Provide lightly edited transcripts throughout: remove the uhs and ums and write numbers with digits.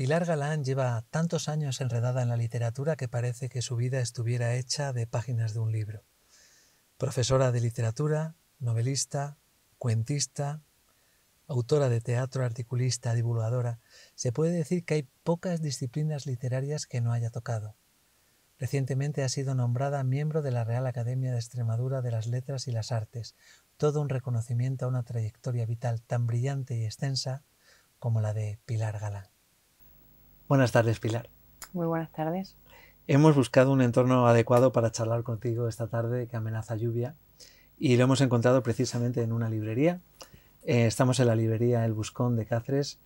Pilar Galán lleva tantos años enredada en la literatura que parece que su vida estuviera hecha de páginas de un libro. Profesora de literatura, novelista, cuentista, autora de teatro, articulista, divulgadora, se puede decir que hay pocas disciplinas literarias que no haya tocado. Recientemente ha sido nombrada miembro de la Real Academia de Extremadura de las Letras y las Artes, todo un reconocimiento a una trayectoria vital tan brillante y extensa como la de Pilar Galán. Buenas tardes, Pilar. Muy buenas tardes. Hemos buscado un entorno adecuado para charlar contigo esta tarde que amenaza lluvia y lo hemos encontrado precisamente en una librería. Estamos en la librería El Buscón de Cáceres,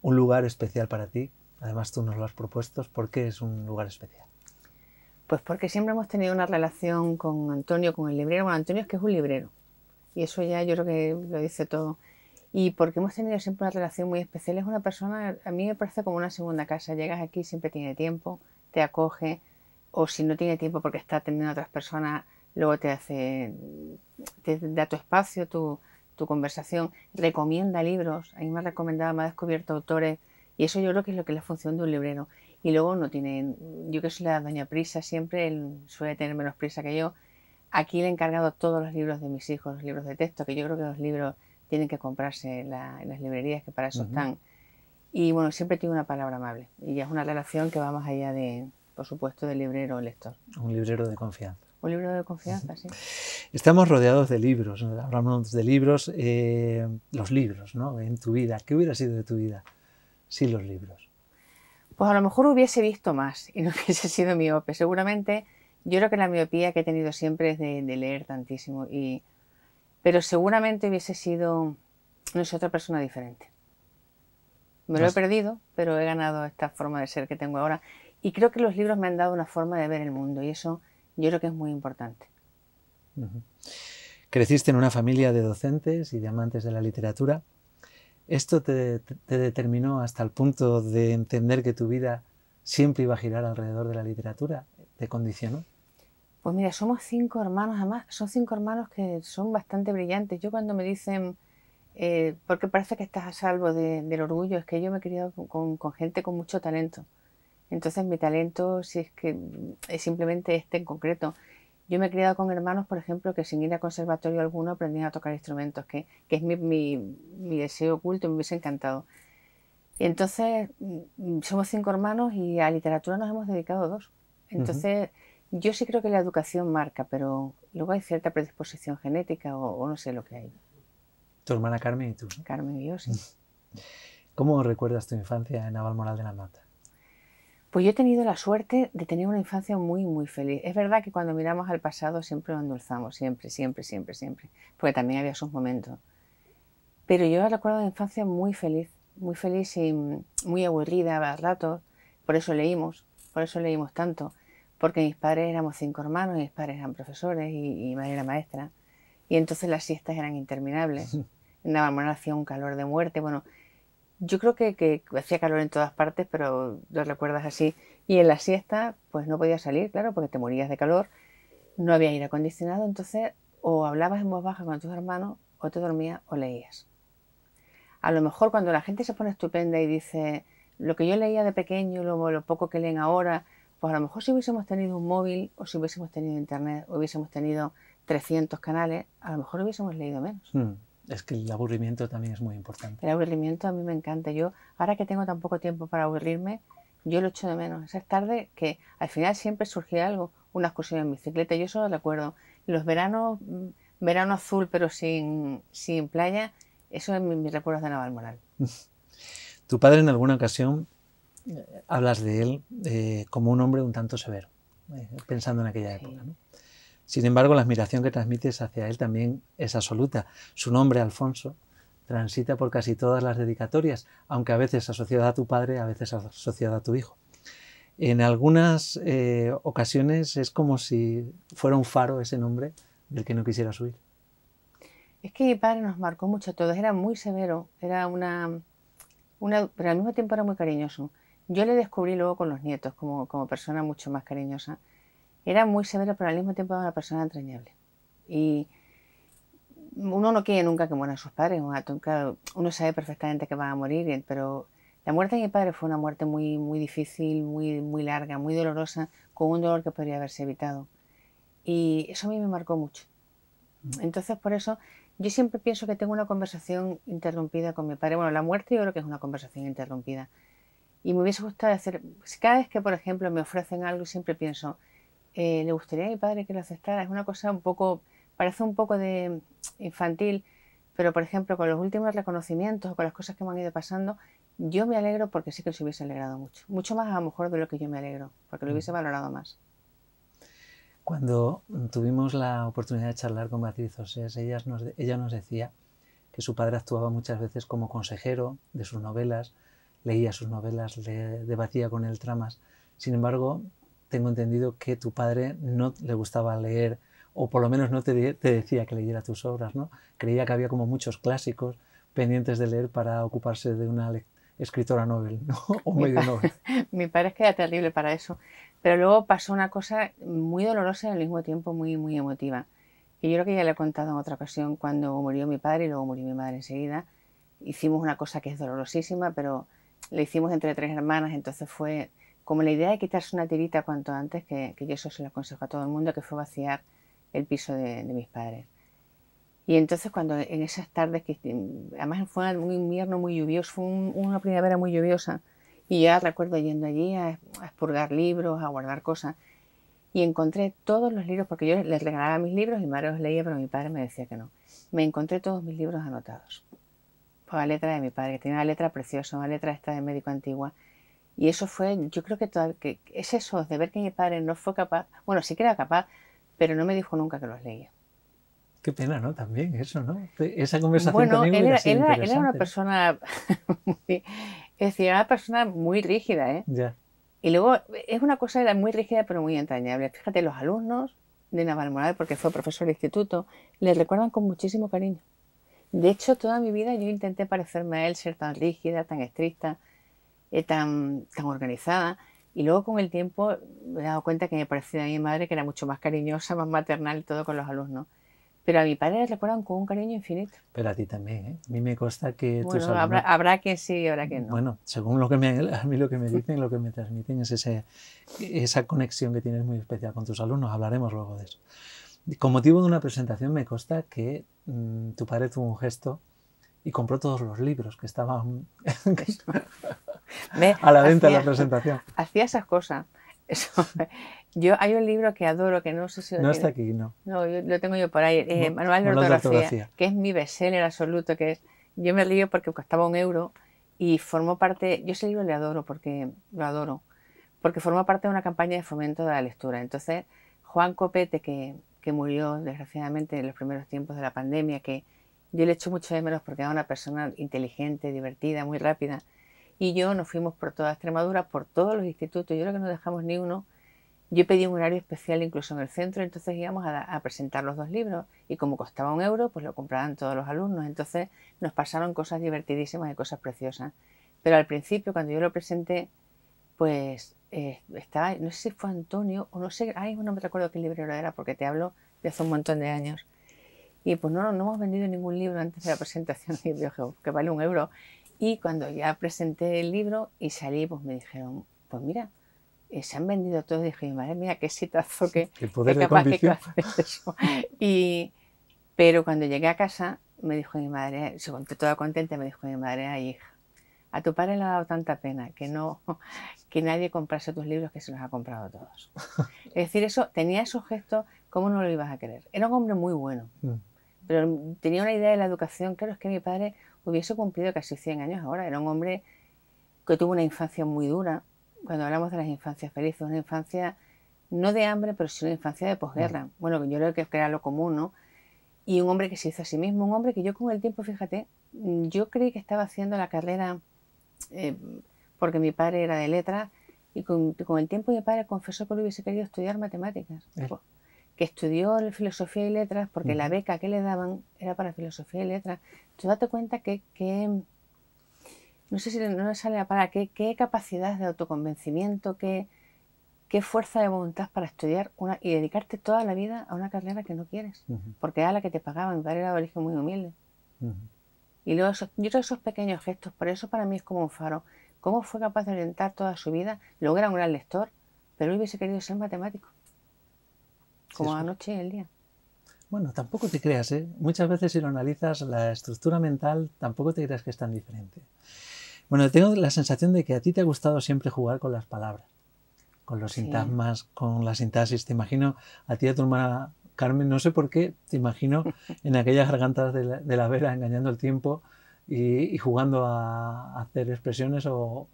un lugar especial para ti. Además tú nos lo has propuesto. ¿Por qué es un lugar especial? Pues porque siempre hemos tenido una relación con Antonio, con el librero. Bueno, Antonio es que es un librero y eso ya yo creo que lo dice todo. Y porque hemos tenido siempre una relación muy especial. Es una persona, a mí me parece como una segunda casa. Llegas aquí, siempre tiene tiempo, te acoge, o si no tiene tiempo porque está atendiendo a otras personas, luego te da tu espacio, tu conversación, recomienda libros. A mí me ha recomendado, me ha descubierto autores, y eso yo creo que es lo que es la función de un librero. Y luego no tiene, yo que soy la doña prisa siempre, él suele tener menos prisa que yo. Aquí le he encargado todos los libros de mis hijos, los libros de texto, que yo creo que los libros tienen que comprarse en las librerías, que para eso están. Y bueno, siempre tiene una palabra amable. Y ya es una relación que va más allá de, por supuesto, del librero o lector. Un librero de confianza. Un libro de confianza, sí. Estamos rodeados de libros, ¿no? Hablamos de libros, los libros, ¿no? En tu vida. ¿Qué hubiera sido de tu vida sin los libros? Pues a lo mejor hubiese visto más y no hubiese sido miope. Seguramente, yo creo que la miopía que he tenido siempre es de leer tantísimo. Pero seguramente hubiese sido, no sé, otra persona diferente. Me lo he perdido, pero he ganado esta forma de ser que tengo ahora. Y creo que los libros me han dado una forma de ver el mundo y eso yo creo que es muy importante. Creciste en una familia de docentes y de amantes de la literatura. ¿Esto te determinó hasta el punto de entender que tu vida siempre iba a girar alrededor de la literatura? ¿Te condicionó? Pues mira, somos 5 hermanos, además son 5 hermanos que son bastante brillantes. Yo cuando me dicen, porque parece que estás a salvo del orgullo, es que yo me he criado con gente con mucho talento. Entonces mi talento, si es que es simplemente este en concreto. Yo me he criado con hermanos, por ejemplo, que sin ir a conservatorio alguno aprendían a tocar instrumentos, que es mi deseo oculto, me hubiese encantado. Y entonces somos 5 hermanos y a literatura nos hemos dedicado 2. Entonces yo sí creo que la educación marca, pero luego hay cierta predisposición genética o no sé lo que hay. Tu hermana Carmen y tú, ¿no? Carmen y yo, sí. ¿Cómo recuerdas tu infancia en Navalmoral de la Mata? Pues yo he tenido la suerte de tener una infancia muy, muy feliz. Es verdad que cuando miramos al pasado siempre lo endulzamos, siempre, siempre, siempre, siempre, porque también había sus momentos. Pero yo recuerdo una infancia muy feliz y muy aburrida a ratos. Por eso leímos tanto, porque mis padres éramos 5 hermanos, mis padres eran profesores y mi madre era maestra. Y entonces las siestas eran interminables. En Navalmoral hacía un calor de muerte. Bueno, yo creo que hacía calor en todas partes, pero lo recuerdas así. Y en la siesta, pues no podías salir, claro, porque te morías de calor. No había aire acondicionado, entonces o hablabas en voz baja con tus hermanos, o te dormías o leías. A lo mejor cuando la gente se pone estupenda y dice lo que yo leía de pequeño, lo poco que leen ahora, pues a lo mejor si hubiésemos tenido un móvil o si hubiésemos tenido internet o hubiésemos tenido 300 canales, a lo mejor hubiésemos leído menos. Es que el aburrimiento también es muy importante. El aburrimiento a mí me encanta. Yo, ahora que tengo tan poco tiempo para aburrirme, yo lo echo de menos. Esas tardes que al final siempre surgía algo, una excursión en bicicleta. Yo eso lo recuerdo. Los veranos, verano azul pero sin playa, eso es mis recuerdos de Navalmoral. Tu padre en alguna ocasión hablas de él como un hombre un tanto severo, pensando en aquella época, ¿no? Sin embargo, la admiración que transmites hacia él también es absoluta. Su nombre, Alfonso, transita por casi todas las dedicatorias, aunque a veces asociado a tu padre, a veces asociado a tu hijo. En algunas ocasiones es como si fuera un faro ese nombre del que no quisieras huir. Es que mi padre nos marcó mucho a todos. Era muy severo, era pero al mismo tiempo era muy cariñoso. Yo le descubrí luego con los nietos como persona mucho más cariñosa. Era muy severo, pero al mismo tiempo era una persona entrañable. Y uno no quiere nunca que mueran sus padres. Claro, uno sabe perfectamente que van a morir, pero La muerte de mi padre fue una muerte muy, muy difícil, muy larga, muy dolorosa, con un dolor que podría haberse evitado. Y eso a mí me marcó mucho. Entonces, por eso, yo siempre pienso que tengo una conversación interrumpida con mi padre. Bueno, la muerte yo creo que es una conversación interrumpida. Y me hubiese gustado hacer, cada vez que, por ejemplo, me ofrecen algo, siempre pienso, ¿le gustaría a mi padre que lo aceptara? Es una cosa un poco, parece un poco de infantil, pero por ejemplo, con los últimos reconocimientos o con las cosas que me han ido pasando, yo me alegro porque sí que se hubiese alegrado mucho. Mucho más a lo mejor de lo que yo me alegro, porque lo hubiese valorado más. Cuando tuvimos la oportunidad de charlar con Beatriz Osés, ella nos decía que su padre actuaba muchas veces como consejero de sus novelas, leía sus novelas, le debatía con él tramas. Sin embargo, tengo entendido que tu padre no le gustaba leer, o por lo menos no te decía que leyera tus obras, ¿no? Creía que había como muchos clásicos pendientes de leer para ocuparse de una escritora novel, ¿no? O medio novel. Mi padre es que era terrible para eso. Pero luego pasó una cosa muy dolorosa y al mismo tiempo muy, muy emotiva. Que yo creo que ya le he contado en otra ocasión cuando murió mi padre y luego murió mi madre enseguida. Hicimos una cosa que es dolorosísima, pero la hicimos entre 3 hermanas, entonces fue como la idea de quitarse una tirita cuanto antes, que yo eso se lo aconsejo a todo el mundo, que fue vaciar el piso de mis padres. Y entonces cuando en esas tardes, que además fue un invierno muy lluvioso, fue una primavera muy lluviosa, y ya recuerdo yendo allí a expurgar libros, a guardar cosas, y encontré todos los libros, porque yo les regalaba mis libros y mi madre los leía, pero mi padre me decía que no. Me encontré todos mis libros anotados por la letra de mi padre, que tenía una letra preciosa, una letra esta de médico antigua. Y eso fue, yo creo que es eso, de ver que mi padre no fue capaz, bueno, sí que era capaz, pero no me dijo nunca que los leía. Qué pena, ¿no? También eso, ¿no? Esa conversación Bueno, también hubiera sido él interesante. era una persona, es decir, era una persona muy rígida, ¿eh? Ya. Y luego es una cosa, era muy rígida pero muy entrañable. Fíjate, los alumnos de Navalmoral, porque fue profesor de instituto, le recuerdan con muchísimo cariño. De hecho, toda mi vida yo intenté parecerme a él, ser tan rígida, tan estricta, tan organizada. Y luego con el tiempo me he dado cuenta que me parecía a mi madre, que era mucho más cariñosa, más maternal y todo con los alumnos. Pero a mi padre le recuerdan con un cariño infinito. Pero a ti también, ¿eh? A mí me consta que tus Bueno, alumnos... habrá quien sí y habrá quien no. Bueno, según lo que a mí lo que me dicen, lo que me transmiten es esa conexión que tienes muy especial con tus alumnos. Hablaremos luego de eso. Con motivo de una presentación me consta que tu padre tuvo un gesto y compró todos los libros que estaban a la venta en la presentación. Hacía esas cosas. Hay un libro que adoro, que no sé si... No está aquí, no. No, lo tengo yo por ahí, Manual de ortografía, que es mi bestseller absoluto, yo me río porque costaba €1 y formó parte, yo ese libro le adoro porque lo adoro, porque formó parte de una campaña de fomento de la lectura. Entonces, Juan Copete, que murió desgraciadamente en los primeros tiempos de la pandemia, que yo le echo mucho de menos porque era una persona inteligente, divertida, muy rápida, y yo nos fuimos por toda Extremadura, por todos los institutos, yo creo que no dejamos ni uno. Yo pedí un horario especial incluso en el centro, entonces íbamos a presentar los 2 libros y como costaba €1, pues lo compraban todos los alumnos. Entonces nos pasaron cosas divertidísimas y cosas preciosas. Pero al principio, cuando yo lo presenté, pues estaba, no sé si fue Antonio o no sé, no me recuerdo qué librero era porque te hablo de hace un montón de años. Y pues no hemos vendido ningún libro antes de la presentación y yo dije, que vale €1. Y cuando ya presenté el libro y salí, pues me dijeron, pues mira, se han vendido todos. Dije, madre mía, qué exitazo, que capaz que eso. Pero cuando llegué a casa, me dijo mi madre, toda contenta, me dijo mi madre, ay hija, a tu padre le ha dado tanta pena que nadie comprase tus libros, que se los ha comprado todos. Es decir, tenía esos gestos, ¿cómo no lo ibas a querer? Era un hombre muy bueno, pero tenía una idea de la educación. Claro, es que mi padre hubiese cumplido casi 100 años ahora. Era un hombre que tuvo una infancia muy dura. Cuando hablamos de las infancias felices, una infancia no de hambre, pero sí una infancia de posguerra. Bueno, yo creo que era lo común, ¿no? Y un hombre que se hizo a sí mismo, un hombre que yo con el tiempo, fíjate, yo creí que estaba haciendo la carrera porque mi padre era de letras, y con el tiempo mi padre confesó que él hubiese querido estudiar matemáticas, que estudió filosofía y letras porque la beca que le daban era para filosofía y letras. Tú date cuenta que no sé si no me sale la palabra, qué capacidad de autoconvencimiento, qué fuerza de voluntad para estudiar y dedicarte toda la vida a una carrera que no quieres, porque era la que te pagaban. Mi padre era de origen muy humilde. Y luego yo creo esos pequeños gestos, por eso para mí es como un faro, cómo fue capaz de orientar toda su vida. Luego era un gran lector, pero él hubiese querido ser matemático, como anoche y el día. Bueno, tampoco te creas, ¿eh? Muchas veces si lo analizas, la estructura mental tampoco te creas que es tan diferente. Bueno, tengo la sensación de que a ti te ha gustado siempre jugar con las palabras, con los sintagmas, con la sintaxis. Te imagino a ti y a tu hermana Carmen, no sé por qué, te imagino en aquellas gargantas de la Vera engañando el tiempo y jugando a hacer expresiones o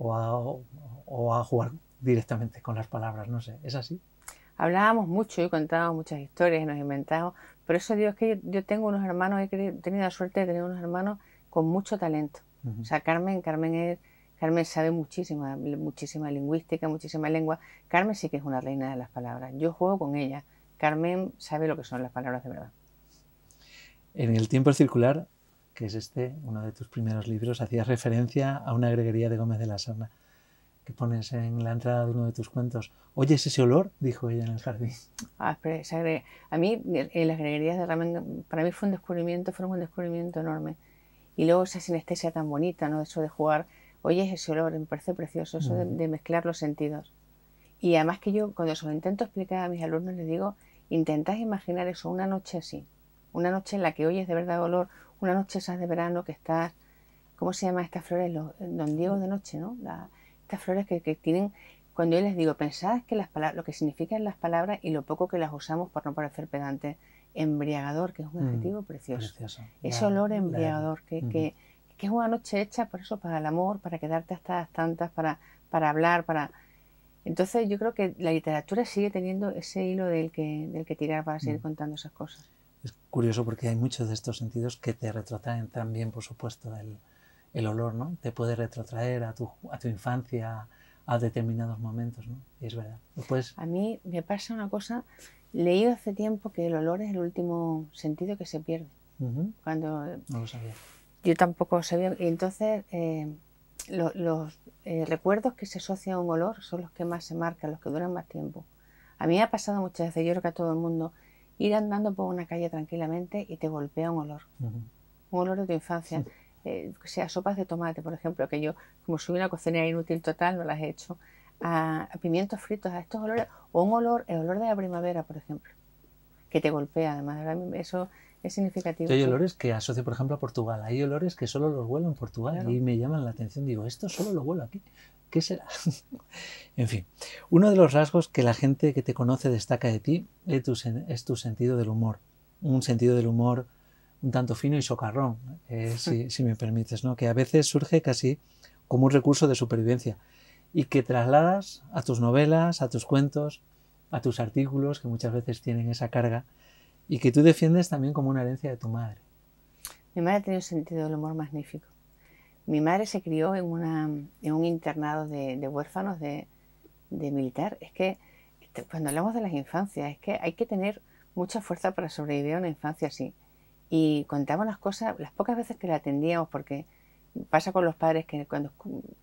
a jugar directamente con las palabras, no sé, ¿es así? Hablábamos mucho y contábamos muchas historias y nos inventábamos. Por eso digo, es que yo tengo unos hermanos, he tenido la suerte de tener unos hermanos con mucho talento. O sea, Carmen sabe muchísima lingüística, muchísima lengua. Carmen sí que es una reina de las palabras. Yo juego con ella. Carmen sabe lo que son las palabras de verdad. En El tiempo circular, que es uno de tus primeros libros, hacías referencia a una greguería de Gómez de la Serna, que pones en la entrada de uno de tus cuentos. ¿Oyes ese olor?, dijo ella en el jardín. A mí, las greguerías de ramen, para mí fueron un descubrimiento enorme. Y luego esa sinestesia tan bonita, ¿no? Eso de jugar, oyes ese olor, me parece precioso, eso de mezclar los sentidos. Y además que yo, cuando se lo intento explicar a mis alumnos, les digo, intentad imaginar eso, una noche así, una noche en la que oyes de verdad olor, una noche esas de verano que estás, ¿cómo se llaman estas flores? Los don Diego de noche, ¿no? Estas flores que tienen, cuando yo les digo, pensad que las palabras, lo que significan las palabras y lo poco que las usamos por no parecer pedantes, embriagador, que es un adjetivo precioso. Ese olor embriagador, que es una noche hecha por eso, para el amor, para quedarte hasta las tantas, para hablar, para... Entonces yo creo que la literatura sigue teniendo ese hilo del que tirar para seguir contando esas cosas. Es curioso porque hay muchos de estos sentidos que te retrotraen también, por supuesto, el olor, ¿no? Te puede retrotraer a tu infancia, a determinados momentos, ¿no? Y es verdad. A mí me pasa una cosa, leí hace tiempo que el olor es el último sentido que se pierde. Cuando no lo sabía. Yo tampoco sabía. Y entonces los recuerdos que se asocian a un olor son los que más se marcan, los que duran más tiempo. A mí me ha pasado muchas veces, yo creo que a todo el mundo, ir andando por una calle tranquilamente y te golpea un olor. Un olor de tu infancia. Que sea sopas de tomate, por ejemplo, que yo, como soy una cocinera inútil total, no las he hecho, a pimientos fritos, a estos olores, o el olor de la primavera, por ejemplo, que te golpea, además, eso es significativo. Hay olores que asocio, por ejemplo, a Portugal, hay olores que solo los huelo en Portugal, claro. Y me llaman la atención, digo, esto solo lo huelo aquí, ¿qué será? En fin, uno de los rasgos que la gente que te conoce destaca de ti es tu sentido del humor, un sentido del humor un tanto fino y socarrón, si me permites, ¿no? Que a veces surge casi como un recurso de supervivencia y que trasladas a tus novelas, a tus cuentos, a tus artículos, que muchas veces tienen esa carga, y que tú defiendes también como una herencia de tu madre. Mi madre tenía un sentido del humor magnífico. Mi madre se crió en un internado de huérfanos de militar. Es que cuando hablamos de las infancias, es que hay que tener mucha fuerza para sobrevivir a una infancia así. Y contaban las cosas, las pocas veces que la atendíamos, porque pasa con los padres que cuando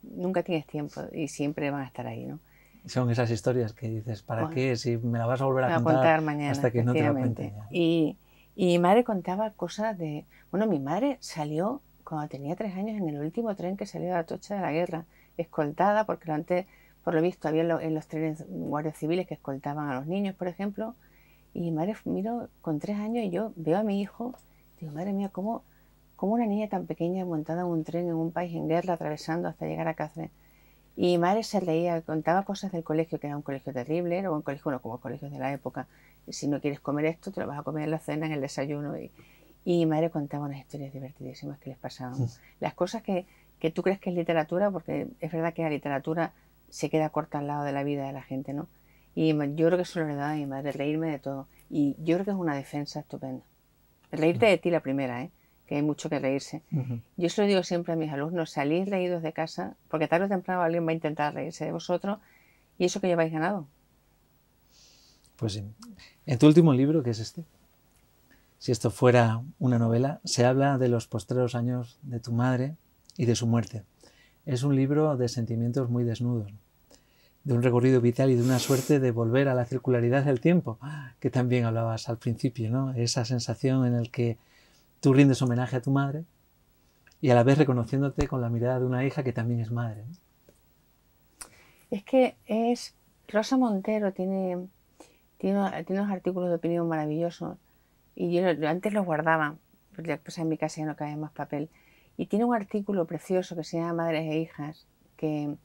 nunca tienes tiempo y siempre van a estar ahí, ¿no? Son esas historias que dices, ¿para qué? Si me la vas a volver a contar mañana, hasta que no te la cuente. Y mi madre contaba cosas de... Bueno, mi madre salió cuando tenía 3 años en el último tren que salió de Atocha de la guerra, escoltada, porque antes, por lo visto, había en los trenes guardias civiles que escoltaban a los niños, por ejemplo. Y mi madre miró con 3 años y yo veo a mi hijo, digo, madre mía, ¿cómo una niña tan pequeña montada en un tren en un país en guerra, atravesando hasta llegar a Cáceres? Y mi madre se reía, contaba cosas del colegio, que era un colegio terrible, era un colegio, bueno, como colegios de la época. Si no quieres comer esto, te lo vas a comer en la cena, en el desayuno. Y mi madre contaba unas historias divertidísimas que les pasaban. Las cosas que tú crees que es literatura, porque es verdad que la literatura se queda corta al lado de la vida de la gente, ¿no? Y yo creo que eso lo heredaba a mi madre, reírme de todo. Y yo creo que es una defensa estupenda. Reírte de ti la primera, que hay mucho que reírse. Yo se lo digo siempre a mis alumnos, salid reídos de casa, porque tarde o temprano alguien va a intentar reírse de vosotros y eso que lleváis ganado. Pues sí. En tu último libro, que es este, si esto fuera una novela, se habla de los postreros años de tu madre y de su muerte. Es un libro de sentimientos muy desnudos, de un recorrido vital y de una suerte de volver a la circularidad del tiempo, que también hablabas al principio, ¿no? Esa sensación en la que tú rindes homenaje a tu madre y a la vez reconociéndote con la mirada de una hija que también es madre, ¿no? Es que Rosa Montero tiene unos artículos de opinión maravillosos y yo antes los guardaba, porque pues en mi casa ya no cabe más papel. Y tiene un artículo precioso que se llama Madres e Hijas, que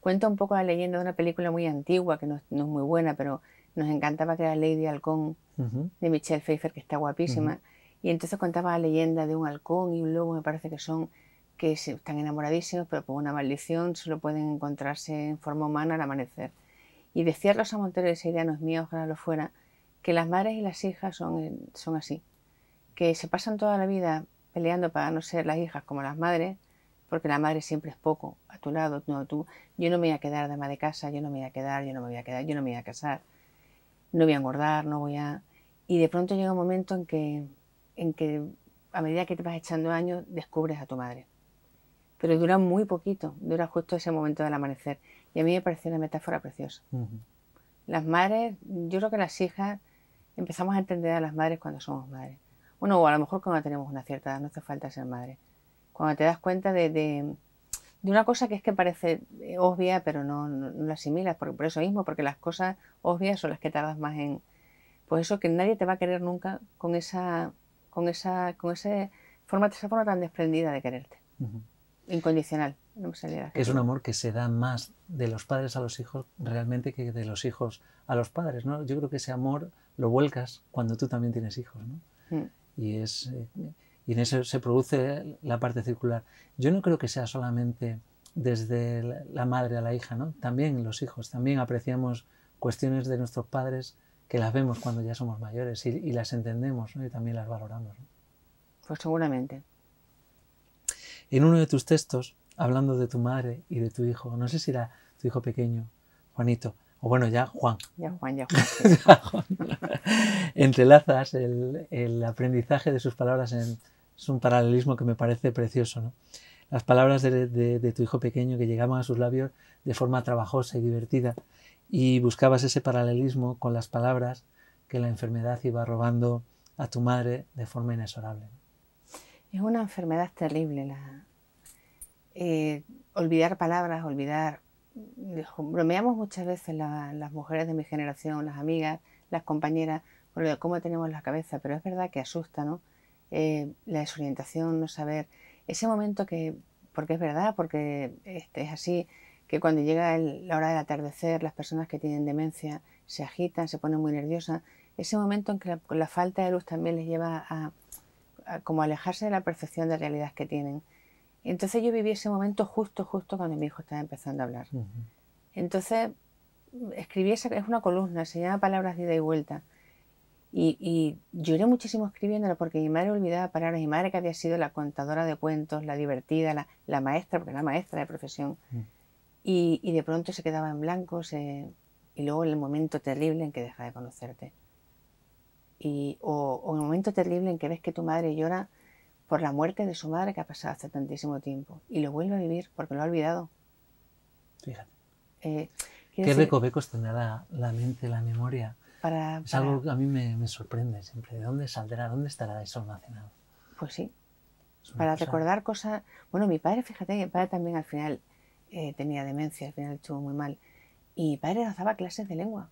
cuenta un poco la leyenda de una película muy antigua, que no es muy buena, pero nos encantaba, que era Lady Halcón, de Michelle Pfeiffer, que está guapísima. Y entonces contaba la leyenda de un halcón y un lobo, me parece que están enamoradísimos, pero por una maldición solo pueden encontrarse en forma humana al amanecer. Y decía Rosa Montero, esa idea no es mía, ojalá lo fuera, que las madres y las hijas son así, que se pasan toda la vida peleando para no ser las hijas como las madres, porque la madre siempre es poco a tu lado. No, yo no me voy a quedar de ama de casa, yo no me voy a quedar, yo no me voy a quedar, yo no me voy a casar, no voy a engordar, no voy a... Y de pronto llega un momento en que a medida que te vas echando años descubres a tu madre. Pero dura muy poquito, dura justo ese momento del amanecer. Y a mí me pareció una metáfora preciosa. Las madres, yo creo que las hijas empezamos a entender a las madres cuando somos madres. Bueno, o a lo mejor cuando tenemos una cierta edad, no hace falta ser madre. Cuando te das cuenta de una cosa que parece obvia, pero no la asimilas, por eso mismo, porque las cosas obvias son las que tardas más en... Pues eso, que nadie te va a querer nunca con esa forma tan desprendida de quererte. Incondicional. No me salía es un amor que se da más de los padres a los hijos realmente que de los hijos a los padres, ¿no? Yo creo que ese amor lo vuelcas cuando tú también tienes hijos, ¿no? Y en eso se produce la parte circular. Yo no creo que sea solamente desde la madre a la hija, ¿no? También los hijos, también apreciamos cuestiones de nuestros padres que las vemos cuando ya somos mayores y las entendemos, ¿no? Y también las valoramos, ¿no? Pues seguramente. En uno de tus textos, hablando de tu madre y de tu hijo, no sé si era tu hijo pequeño, Juanito, o bueno, ya Juan. Ya Juan. Entrelazas el aprendizaje de sus palabras es un paralelismo que me parece precioso, ¿no? Las palabras de tu hijo pequeño que llegaban a sus labios de forma trabajosa y divertida, y buscabas ese paralelismo con las palabras que la enfermedad iba robando a tu madre de forma inexorable. Es una enfermedad terrible, olvidar palabras, bromeamos muchas veces las mujeres de mi generación, las amigas, las compañeras, por lo de cómo tenemos la cabeza, pero es verdad que asusta, ¿no? La desorientación, no saber, ese momento porque es verdad, porque es así, que cuando llega la hora del atardecer, las personas que tienen demencia se agitan, se ponen muy nerviosas, ese momento en que la falta de luz también les lleva a como alejarse de la percepción de realidad que tienen. Entonces yo viví ese momento justo cuando mi hijo estaba empezando a hablar. Entonces escribí es una columna, se llama Palabras de ida y vuelta. Y lloré muchísimo escribiéndolo porque mi madre olvidaba palabras. Mi madre, que había sido la contadora de cuentos, la divertida, la maestra, porque era maestra de profesión. Y de pronto se quedaba en blanco y luego el momento terrible en que deja de conocerte. O el momento terrible en que ves que tu madre llora por la muerte de su madre que ha pasado hace tantísimo tiempo y lo vuelve a vivir porque lo ha olvidado. Fíjate. ¿Qué recovecos tendrá la mente, la memoria? Es algo que a mí me sorprende siempre. ¿De dónde saldrá? ¿Dónde estará eso almacenado? Pues sí. Para recordar cosas... Bueno, mi padre, fíjate, mi padre también al final tenía demencia, al final estuvo muy mal. Y mi padre nos daba clases de lengua.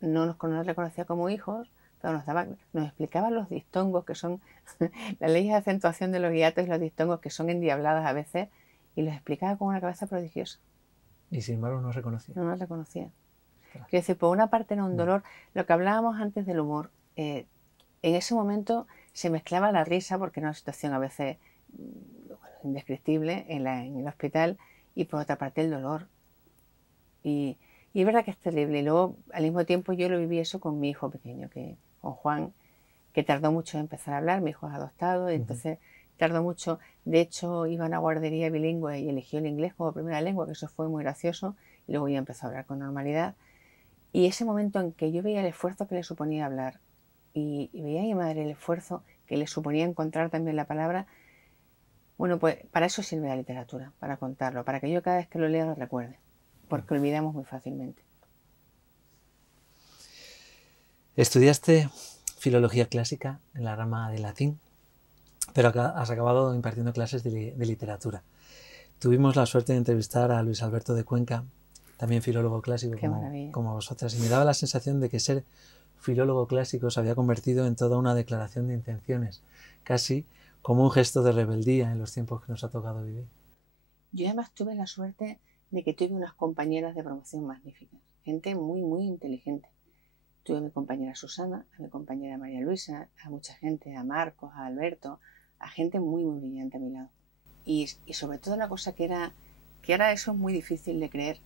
No nos reconocía como hijos, pero nos explicaba los distongos, que son las leyes de acentuación de los hiatos y los distongos, que son endiabladas a veces, y los explicaba con una cabeza prodigiosa. Y sin embargo no reconocía. No nos reconocía. Quiero decir, por una parte era un dolor, lo que hablábamos antes del humor, en ese momento se mezclaba la risa, porque era una situación a veces indescriptible en el hospital, y por otra parte el dolor. Y es verdad que es terrible. Y luego, al mismo tiempo, yo lo viví eso con mi hijo pequeño, con Juan, que tardó mucho en empezar a hablar. Mi hijo es adoptado, y entonces tardó mucho. De hecho, iba a una guardería bilingüe y eligió el inglés como primera lengua, que eso fue muy gracioso. Y luego ya empezó a hablar con normalidad. Y ese momento en que yo veía el esfuerzo que le suponía hablar, y veía a mi madre el esfuerzo que le suponía encontrar también la palabra, bueno, pues para eso sirve la literatura, para contarlo, para que yo cada vez que lo lea lo recuerde, porque olvidamos muy fácilmente. Estudiaste filología clásica en la rama de latín, pero has acabado impartiendo clases de literatura. Tuvimos la suerte de entrevistar a Luis Alberto de Cuenca, también filólogo clásico como vosotras, y me daba la sensación de que ser filólogo clásico se había convertido en toda una declaración de intenciones, casi como un gesto de rebeldía en los tiempos que nos ha tocado vivir. Yo además tuve la suerte de que tuve unas compañeras de promoción magníficas, gente muy, muy inteligente. Tuve a mi compañera Susana, a mi compañera María Luisa, a mucha gente, a Marcos, a Alberto, a gente muy, muy brillante a mi lado. Y sobre todo una cosa que era eso muy difícil de creer,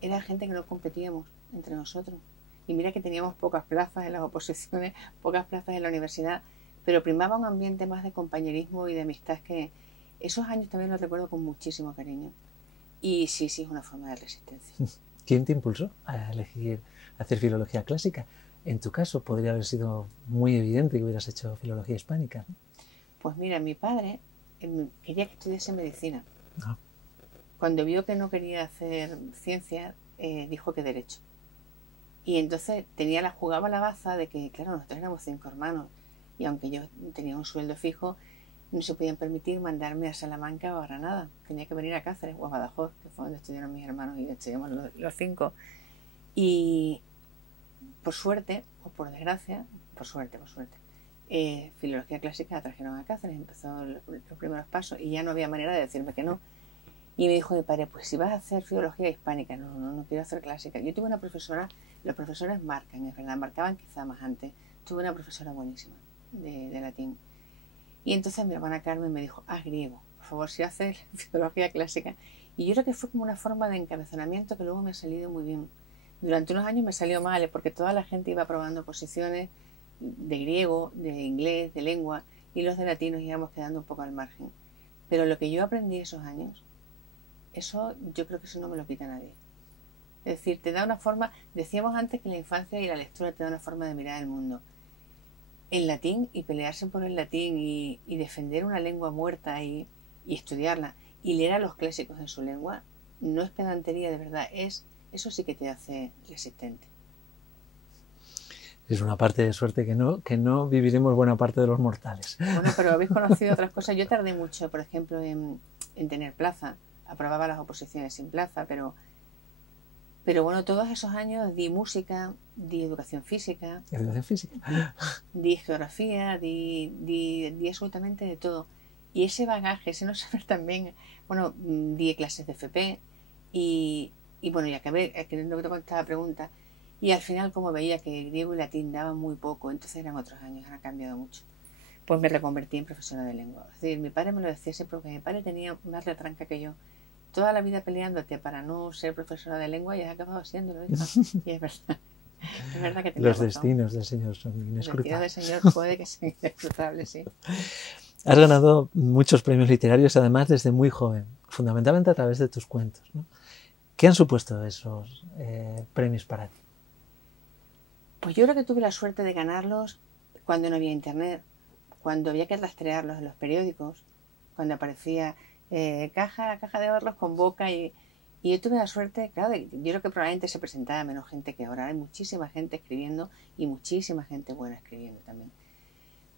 era gente que no competíamos entre nosotros. Y mira que teníamos pocas plazas en las oposiciones, pocas plazas en la universidad, pero primaba un ambiente más de compañerismo y de amistad que esos años también los recuerdo con muchísimo cariño. Y sí, es una forma de resistencia. ¿Quién te impulsó a elegir hacer filología clásica? En tu caso podría haber sido muy evidente que hubieras hecho filología hispánica, ¿no? Pues mira, mi padre quería que estudiase medicina. Ah. Cuando vio que no quería hacer ciencia, dijo que derecho. Y entonces jugaba la baza de que, claro, nosotros éramos 5 hermanos y aunque yo tenía un sueldo fijo, no se podían permitir mandarme a Salamanca o a Granada. Tenía que venir a Cáceres o a Badajoz, que fue donde estudiaron mis hermanos y estudiamos los 5. Y por suerte, o por desgracia, por suerte, filología clásica la trajeron a Cáceres, empezó los primeros pasos y ya no había manera de decirme que no. Y me dijo mi padre, pues si vas a hacer filología hispánica, no quiero hacer clásica. Yo tuve una profesora, los profesores marcan, es verdad, marcaban quizá más antes. Tuve una profesora buenísima de latín. Y entonces mi hermana Carmen me dijo, haz griego, por favor, si haces filología clásica. Y yo creo que fue como una forma de encabezonamiento que luego me ha salido muy bien. Durante unos años me salió mal, porque toda la gente iba probando posiciones de griego, de inglés, de lengua, y los de latín nos íbamos quedando un poco al margen. Pero lo que yo aprendí esos años, eso yo creo que eso no me lo quita nadie. Es decir, te da una forma, decíamos antes que la infancia y la lectura te da una forma de mirar el mundo. El latín y pelearse por el latín y defender una lengua muerta y estudiarla y leer a los clásicos en su lengua, no es pedantería de verdad, eso sí que te hace resistente. Es una parte de suerte que no viviremos buena parte de los mortales. Bueno, pero habéis conocido otras cosas. Yo tardé mucho, por ejemplo, en tener plaza. Aprobaba las oposiciones sin plaza, pero bueno, todos esos años di música, di educación física. ¿Educación física? Di geografía, di absolutamente de todo. Y ese bagaje, ese no saber también, bueno, di clases de FP y bueno, y acabé, que no te contestaba la pregunta, y al final como veía que griego y latín daban muy poco, entonces eran otros años, han cambiado mucho, pues me reconvertí en profesora de lengua. Es decir, mi padre me lo decía siempre porque mi padre tenía más retranca que yo. Toda la vida peleándote para no ser profesora de lengua y has acabado siéndolo, hija. Y es verdad. Es verdad que los destinos del Señor son inescrutables. Los destinos del Señor puede que sean inescrutables, sí. Has ganado muchos premios literarios, además desde muy joven, fundamentalmente a través de tus cuentos, ¿no? ¿Qué han supuesto esos premios para ti? Pues yo creo que tuve la suerte de ganarlos cuando no había internet, cuando había que rastrearlos en los periódicos, cuando aparecía caja de ahorros con boca y yo tuve la suerte, claro, yo creo que probablemente se presentaba menos gente que ahora. Hay muchísima gente escribiendo y muchísima gente buena escribiendo también.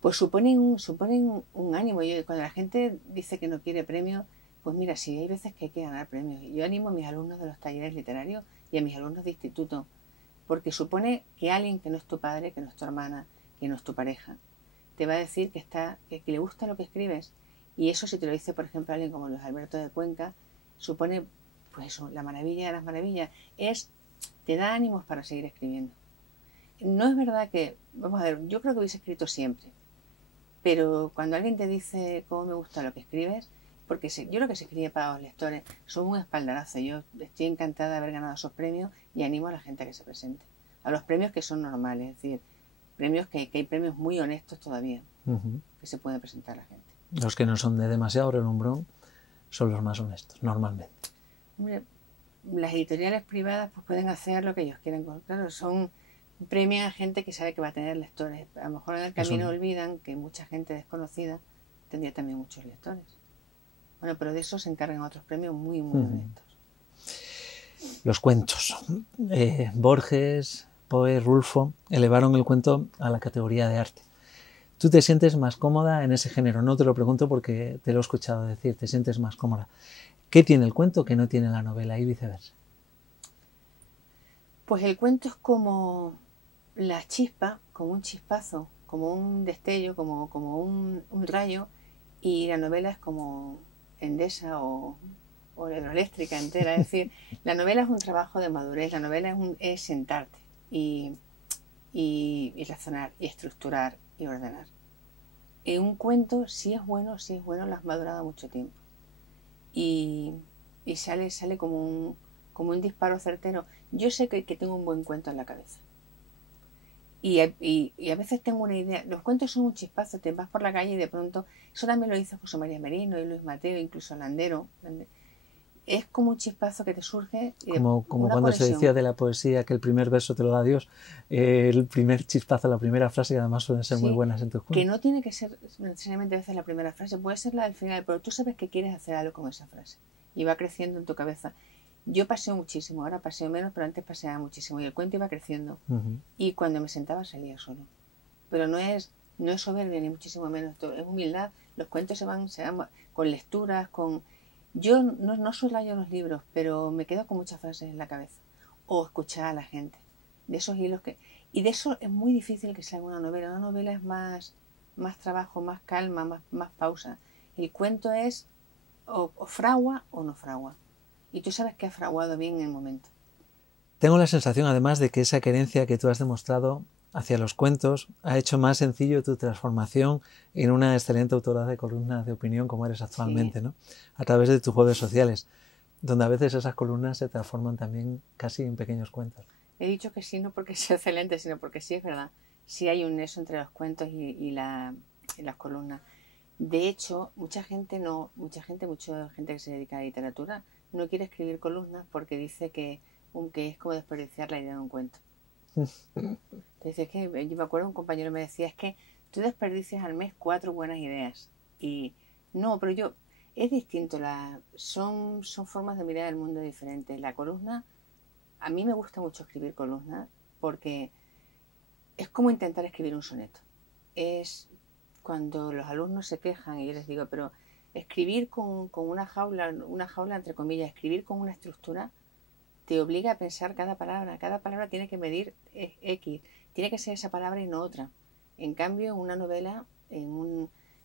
Pues suponen un ánimo. Cuando la gente dice que no quiere premios, pues mira, sí, hay veces que hay que ganar premios. Yo animo a mis alumnos de los talleres literarios y a mis alumnos de instituto, porque supone que alguien que no es tu padre, que no es tu hermana, que no es tu pareja, te va a decir que le gusta lo que escribes. Y eso, si te lo dice, por ejemplo, alguien como Luis Alberto de Cuenca, supone, pues eso, la maravilla de las maravillas, te da ánimos para seguir escribiendo. No es verdad que, vamos a ver, yo creo que hubiese escrito siempre, pero cuando alguien te dice cómo me gusta lo que escribes, porque yo creo que se escribe para los lectores, son un espaldarazo. Yo estoy encantada de haber ganado esos premios y animo a la gente a que se presente. A los premios que son normales, es decir, premios que hay premios muy honestos todavía, que se puede presentar a la gente. Los que no son de demasiado relumbrón son los más honestos, normalmente. Hombre, las editoriales privadas pues pueden hacer lo que ellos quieren. Claro, premian a gente que sabe que va a tener lectores. A lo mejor en el camino olvidan que mucha gente desconocida tendría también muchos lectores. Bueno, pero de eso se encargan otros premios muy, muy honestos. Los cuentos. Borges, Poe, Rulfo elevaron el cuento a la categoría de arte. ¿Tú te sientes más cómoda en ese género? No te lo pregunto porque te lo he escuchado decir, te sientes más cómoda. ¿Qué tiene el cuento que no tiene la novela y viceversa? Pues el cuento es como la chispa, como un chispazo, como un destello, como un rayo, y la novela es como Endesa o la hidroeléctrica entera. Es decir, la novela es un trabajo de madurez, la novela es sentarte y, y razonar y estructurar y ordenar. En un cuento, si es bueno, lo has madurado mucho tiempo. Y, y sale como un disparo certero. Yo sé que tengo un buen cuento en la cabeza. Y a veces tengo una idea. Los cuentos son un chispazo, te vas por la calle y de pronto, eso también lo hizo José María Merino y Luis Mateo, incluso Landero. Es como un chispazo que te surge y Como una cuando se decía conexión. de la poesía que el primer verso te lo da Dios, el primer chispazo, la primera frase, que además suelen ser muy Sí, buenas en tus que cuentos. no tiene que ser necesariamente a veces la primera frase, puede ser la del final, pero tú sabes que quieres hacer algo con esa frase y va creciendo en tu cabeza. Yo paseo muchísimo, ahora paseo menos, pero antes paseaba muchísimo y el cuento iba creciendo. Y cuando me sentaba salía solo. Pero no es soberbia ni muchísimo menos, es humildad. Los cuentos se van con lecturas, con... Yo no subrayo los libros, pero me quedo con muchas frases en la cabeza. O escuchar a la gente. De esos hilos que... Y de eso es muy difícil que salga una novela. Una novela es más trabajo, más calma, más pausa. El cuento es o fragua o no fragua. Y tú sabes que has fraguado bien en el momento. Tengo la sensación, además, de que esa querencia que tú has demostrado hacia los cuentos ha hecho más sencillo tu transformación en una excelente autora de columnas de opinión como eres Sí. actualmente, ¿no? A través de tus redes sociales, donde a veces esas columnas se transforman también casi en pequeños cuentos. He dicho que sí, no porque sea excelente, sino porque sí es verdad. Sí hay un nexo entre los cuentos y las columnas. De hecho, mucha gente que se dedica a la literatura no quiere escribir columnas porque dice que es como desperdiciar la idea de un cuento. Entonces, es que yo me acuerdo, un compañero me decía, es que tú desperdicias al mes 4 buenas ideas. Y no, pero es distinto, son formas de mirar el mundo diferentes. La columna, a mí me gusta mucho escribir columnas porque es como intentar escribir un soneto. Es cuando los alumnos se quejan y yo les digo, pero escribir con una jaula entre comillas, escribir con una estructura te obliga a pensar cada palabra tiene que medir X, tiene que ser esa palabra y no otra. En cambio, en una novela, en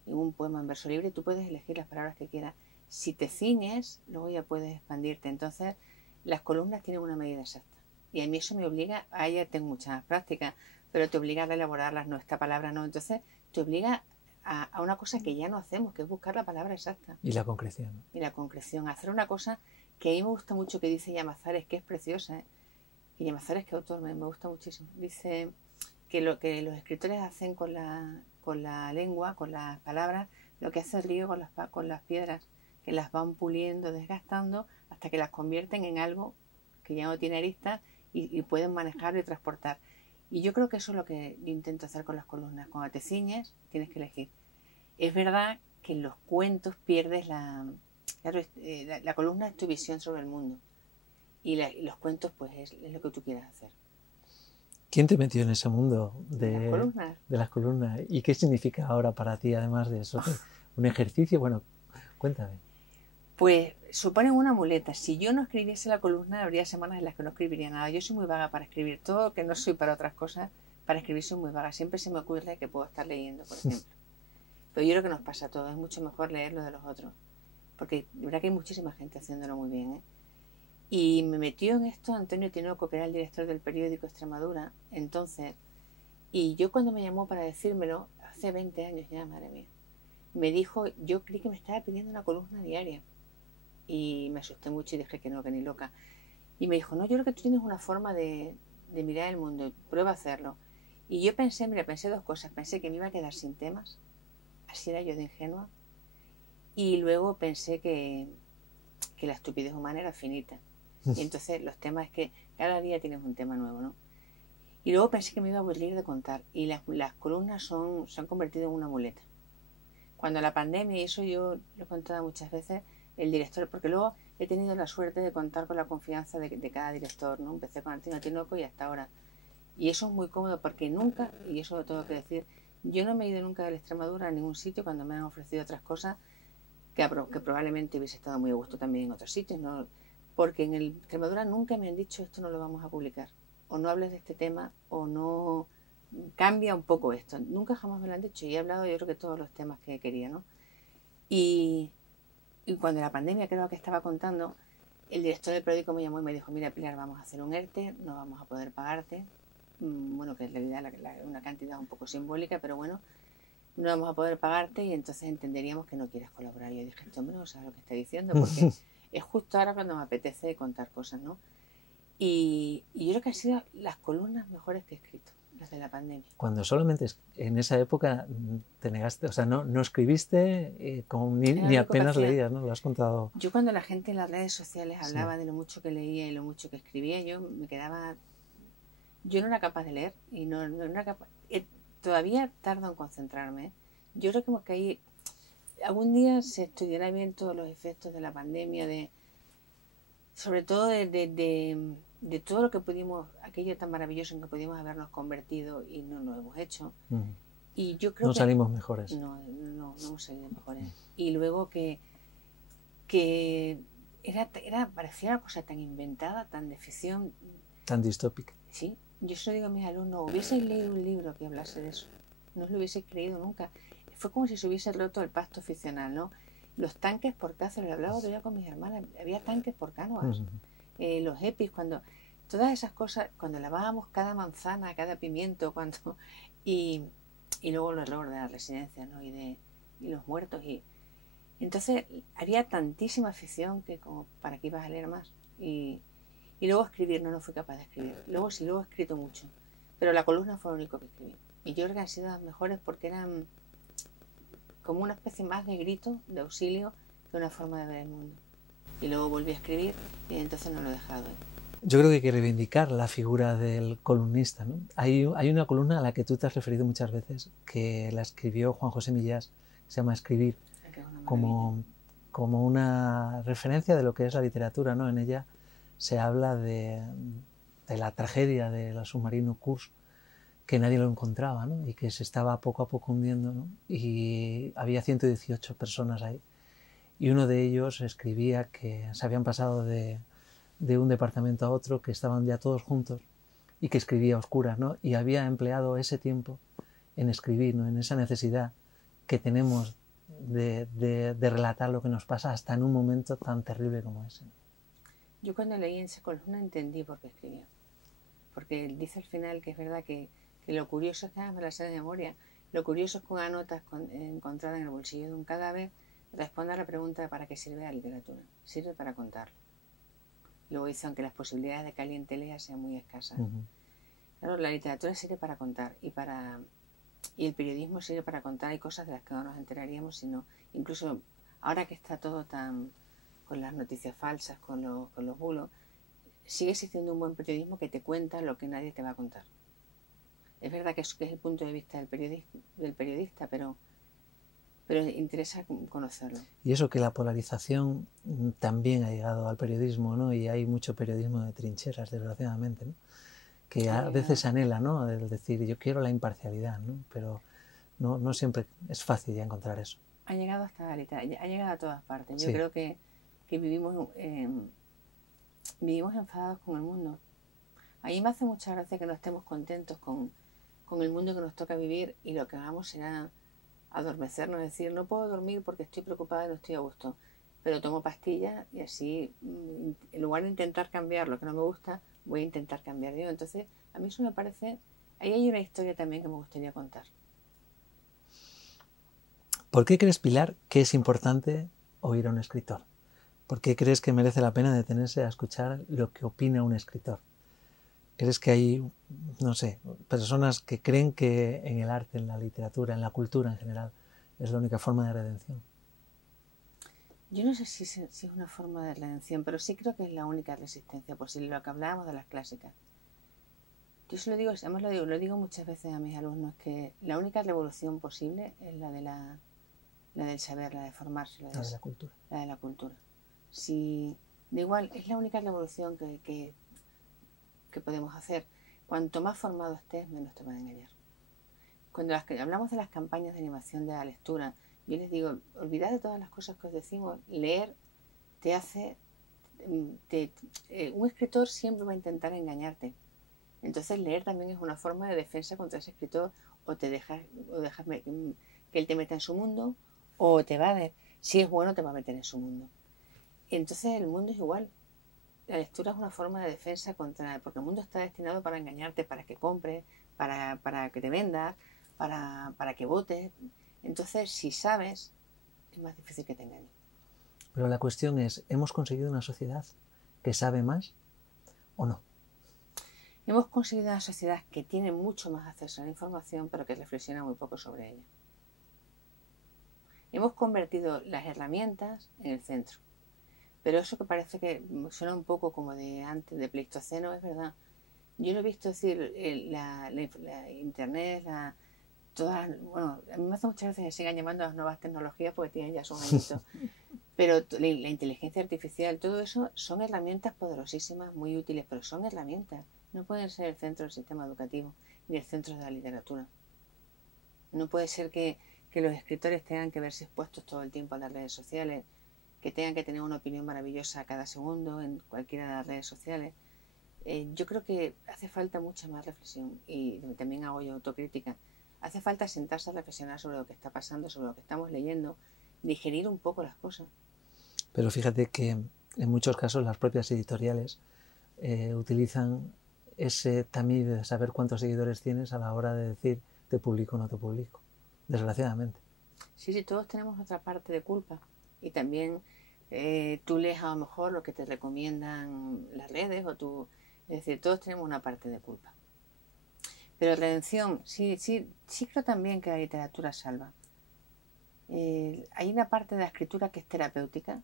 un poema en verso libre, tú puedes elegir las palabras que quieras. Si te ciñes, luego ya puedes expandirte. Entonces, las columnas tienen una medida exacta. Y a mí eso me obliga, a ella tengo mucha más práctica, pero te obliga a elaborarlas, no, esta palabra no. Entonces, te obliga a una cosa que ya no hacemos, que es buscar la palabra exacta. Y la concreción, ¿no? Y la concreción, hacer una cosa que a mí me gusta mucho que dice Llamazares, que es preciosa, ¿eh? Y Llamazares, que autor, me gusta muchísimo. Dice que lo que los escritores hacen con la lengua, con las palabras, lo que hace el río con las piedras, que las van puliendo, desgastando, hasta que las convierten en algo que ya no tiene aristas y pueden manejar y transportar. Y yo creo que eso es lo que yo intento hacer con las columnas. Cuando te ciñes, tienes que elegir. Es verdad que en los cuentos pierdes claro, la columna es tu visión sobre el mundo y los cuentos pues es lo que tú quieras hacer. ¿Quién te metió en ese mundo De las columnas. de las columnas? ¿Y qué significa ahora para ti, además de eso? ¿Un ejercicio? Bueno, cuéntame. Pues suponen una muleta. Si yo no escribiese la columna, habría semanas en las que no escribiría nada. Yo soy muy vaga para escribir todo, que no soy para otras cosas. Para escribir soy muy vaga. Siempre se me ocurre que puedo estar leyendo, por ejemplo. Pero yo creo que nos pasa a todos. Es mucho mejor leer lo de los otros. Porque de verdad que hay muchísima gente haciéndolo muy bien, ¿eh? Y me metió en esto Antonio Tinoco, que era el director del periódico Extremadura, entonces, y yo cuando me llamó para decírmelo, hace 20 años ya, madre mía, me dijo, yo creí que me estaba pidiendo una columna diaria, y me asusté mucho y dije que no, que ni loca. Y me dijo, no, yo creo que tú tienes una forma de mirar el mundo, prueba a hacerlo. Y yo pensé, mira, pensé dos cosas, pensé que me iba a quedar sin temas, así era yo de ingenua, y luego pensé que la estupidez humana era finita. Y entonces los temas es que cada día tienes un tema nuevo, ¿no? Y luego pensé que me iba a aburrir de contar. Y las columnas se han convertido en una muleta. Cuando la pandemia, y eso yo lo he contado muchas veces, el director, porque luego he tenido la suerte de contar con la confianza de cada director, ¿no? Empecé con Antonio Tinoco y hasta ahora. Y eso es muy cómodo porque nunca, y eso lo tengo que decir, Yo no me he ido nunca de la Extremadura a ningún sitio cuando me han ofrecido otras cosas que probablemente hubiese estado muy a gusto también en otros sitios, ¿no? Porque en el Extremadura nunca me han dicho esto no lo vamos a publicar, o no hables de este tema, o no cambia un poco esto. Nunca jamás me lo han dicho y he hablado yo creo que todos los temas que quería, ¿no? Y cuando la pandemia creo que estaba contando, el director del periódico me llamó y me dijo, mira Pilar, vamos a hacer un ERTE, no vamos a poder pagarte, bueno, que en realidad una cantidad un poco simbólica, pero bueno, no vamos a poder pagarte y entonces entenderíamos que no quieres colaborar. Y yo dije, este hombre no sabe lo que está diciendo, porque es justo ahora cuando me apetece contar cosas, ¿no? Y yo creo que han sido las columnas mejores que he escrito, las de la pandemia. Cuando solamente en esa época te negaste, o sea, no escribiste, ni apenas leías, ¿no? Lo has contado. Yo cuando la gente en las redes sociales hablaba de lo mucho que leía y lo mucho que escribía, yo me quedaba... Yo no era capaz de leer y no era capaz... todavía tardo en concentrarme. Yo creo que ahí algún día se estudiará bien todos los efectos de la pandemia, sobre todo de todo lo que pudimos, aquello tan maravilloso en que pudimos habernos convertido y no lo hemos hecho. Y yo creo no salimos mejores. No hemos salido mejores. Y luego que parecía una cosa tan inventada, tan de ficción. Tan distópica. Sí, yo se lo digo a mis alumnos, hubieseis leído un libro que hablase de eso, no os lo hubieseis creído nunca. Fue como si se hubiese roto el pacto ficcional, ¿no? Los tanques por Cáceres, lo hablaba todavía con mis hermanas, había tanques por Cánovas, los EPIs, todas esas cosas, cuando lavábamos cada manzana, cada pimiento, y luego el error de las residencias, ¿no? y los muertos, y entonces había tantísima ficción que como para qué ibas a leer más. Y luego escribir, no fui capaz de escribir. Luego he escrito mucho, pero la columna fue lo único que escribí. Y yo creo que han sido las mejores porque eran como una especie más de grito, de auxilio, que una forma de ver el mundo. Y luego volví a escribir y entonces no lo he dejado. Yo creo que hay que reivindicar la figura del columnista, ¿no? Hay una columna a la que tú te has referido muchas veces, que la escribió Juan José Millás, se llama Escribir, como una referencia de lo que es la literatura, ¿no? En ella se habla de la tragedia del submarino Kursk, que nadie lo encontraba, ¿no? Y que se estaba poco a poco hundiendo, ¿no? Y había 118 personas ahí. Y uno de ellos escribía que se habían pasado de un departamento a otro, que estaban ya todos juntos y que escribía a oscuras, ¿no? Y había empleado ese tiempo en escribir, ¿no? En esa necesidad que tenemos de relatar lo que nos pasa hasta en un momento tan terrible como ese. Yo cuando leí en esa columna entendí por qué escribía. Porque él dice al final que es verdad que lo curioso es que me la sé de memoria. Lo curioso es que una nota encontrada en el bolsillo de un cadáver responde a la pregunta de para qué sirve la literatura. Sirve para contarlo. Luego dice, aunque las posibilidades de que alguien te lea sean muy escasas. Claro, la literatura sirve para contar y el periodismo sirve para contar. Hay cosas de las que no nos enteraríamos, sino incluso ahora que está todo tan con las noticias falsas, con los bulos, sigue existiendo un buen periodismo que te cuenta lo que nadie te va a contar. Es verdad que es el punto de vista del periodista, pero interesa conocerlo. Y eso, que la polarización también ha llegado al periodismo, ¿no? Y hay mucho periodismo de trincheras, desgraciadamente, ¿no? Que a veces se anhela, ¿no? Es decir, yo quiero la imparcialidad, ¿no? Pero no siempre es fácil ya encontrar eso. Ha llegado hasta ha llegado a todas partes. Yo creo que vivimos enfadados con el mundo. A mí me hace mucha gracia que no estemos contentos con el mundo que nos toca vivir y lo que hagamos será adormecernos, es decir, no puedo dormir porque estoy preocupada y no estoy a gusto, pero tomo pastillas y así, en lugar de intentar cambiar lo que no me gusta, voy a intentar cambiar yo. Entonces, a mí eso me parece... Ahí hay una historia también que me gustaría contar. ¿Por qué crees, Pilar, que es importante oír a un escritor? ¿Por qué crees que merece la pena detenerse a escuchar lo que opina un escritor? ¿Crees que hay, no sé, personas que creen que en el arte, en la literatura, en la cultura en general, es la única forma de redención? Yo no sé si es una forma de redención, pero sí creo que es la única resistencia posible, lo que hablábamos de las clásicas. Yo se lo digo, además lo digo muchas veces a mis alumnos, que la única revolución posible es la del saber, la de formarse, la de la cultura. La de la cultura. Si, da igual, es la única revolución que podemos hacer. Cuanto más formado estés, menos te van a engañar. cuando hablamos de las campañas de animación de la lectura, yo les digo, olvidad de todas las cosas que os decimos, leer te hace... un escritor siempre va a intentar engañarte. Entonces leer también es una forma de defensa contra ese escritor, o dejas que él te meta en su mundo, o te va a ver. Si es bueno, te va a meter en su mundo. Entonces el mundo es igual. La lectura es una forma de defensa contra... Porque el mundo está destinado para engañarte, para que compres, para que te vendas, para que votes. Entonces, si sabes, es más difícil que te engañen. Pero la cuestión es, ¿hemos conseguido una sociedad que sabe más o no? Hemos conseguido una sociedad que tiene mucho más acceso a la información, pero que reflexiona muy poco sobre ella. Hemos convertido las herramientas en el centro. Pero eso que parece que suena un poco como de antes, de Pleistoceno, es verdad. Yo lo he visto decir, la internet, bueno, a mí me hace muchas veces que sigan llamando a las nuevas tecnologías porque tienen ya sus añitos. Pero la inteligencia artificial, todo eso son herramientas poderosísimas, muy útiles, pero son herramientas. No pueden ser el centro del sistema educativo ni el centro de la literatura. No puede ser que los escritores tengan que verse expuestos todo el tiempo a las redes sociales, que tengan que tener una opinión maravillosa cada segundo en cualquiera de las redes sociales. Yo creo que hace falta mucha más reflexión, y también hago yo autocrítica. Hace falta sentarse a reflexionar sobre lo que está pasando, sobre lo que estamos leyendo, digerir un poco las cosas. Pero fíjate que en muchos casos las propias editoriales utilizan ese tamiz de saber cuántos seguidores tienes a la hora de decir te publico o no te publico, desgraciadamente. Sí, todos tenemos otra parte de culpa, y también tú lees a lo mejor lo que te recomiendan las redes, es decir, todos tenemos una parte de culpa. Pero redención, sí creo también que la literatura salva. Hay una parte de la escritura que es terapéutica,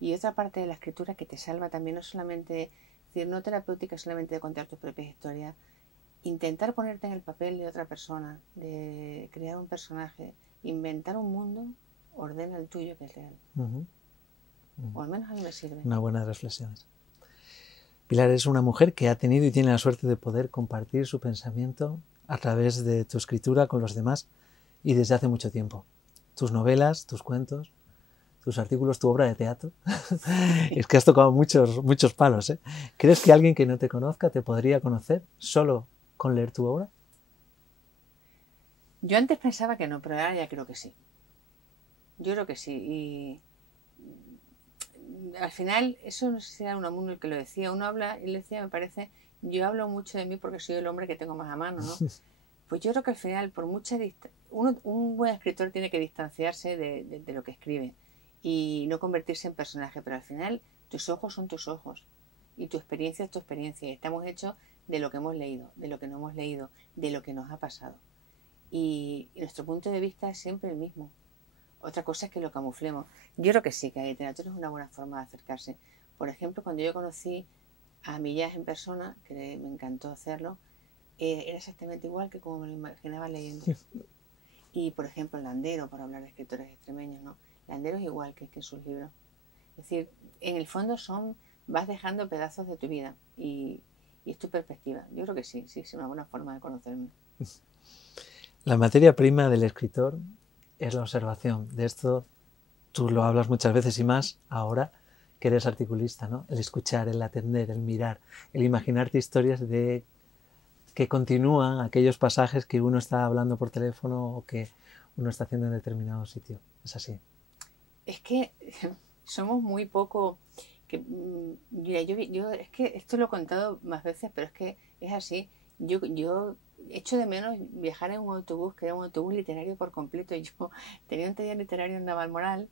y otra parte de la escritura que te salva también, no solamente, es decir, no terapéutica solamente de contar tus propias historias, intentar ponerte en el papel de otra persona, de crear un personaje, inventar un mundo, ordena el tuyo que es real. O al menos a mí me sirve. Una buena reflexión. Pilar es una mujer que ha tenido y tiene la suerte de poder compartir su pensamiento a través de tu escritura con los demás y desde hace mucho tiempo. Tus novelas, tus cuentos, tus artículos, tu obra de teatro. Es que has tocado muchos palos, ¿eh? ¿Crees que alguien que no te conozca te podría conocer solo con leer tu obra? Yo antes pensaba que no, pero ahora ya creo que sí. Yo creo que sí. Y al final, eso no sé si era Unamuno el que lo decía. Uno habla, él decía, me parece, yo hablo mucho de mí porque soy el hombre que tengo más a mano, ¿no? Pues yo creo que al final, por mucha un buen escritor tiene que distanciarse de lo que escribe y no convertirse en personaje, pero al final tus ojos son tus ojos y tu experiencia es tu experiencia, y estamos hechos de lo que hemos leído, de lo que no hemos leído, de lo que nos ha pasado, y nuestro punto de vista es siempre el mismo. Otra cosa es que lo camuflemos. Yo creo que sí, que la literatura es una buena forma de acercarse. Por ejemplo, cuando yo conocí a Millás en persona, que me encantó hacerlo, era exactamente igual que como me lo imaginaba leyendo. Y por ejemplo Landero, por hablar de escritores extremeños, ¿no? Landero es igual que sus libros. Es decir, en el fondo vas dejando pedazos de tu vida y es tu perspectiva. Yo creo que sí, es una buena forma de conocerme. La materia prima del escritor es la observación. De esto tú lo hablas muchas veces y más ahora que eres articulista, ¿no? El escuchar, el atender, el mirar, el imaginarte historias que continúan aquellos pasajes que uno está hablando por teléfono o que uno está haciendo en determinado sitio. Es así. Es que somos muy poco... Mira, yo es que esto lo he contado más veces, pero es que es así. Yo echo de menos viajar en un autobús, que era un autobús literario por completo. Yo tenía un taller literario en Navalmoral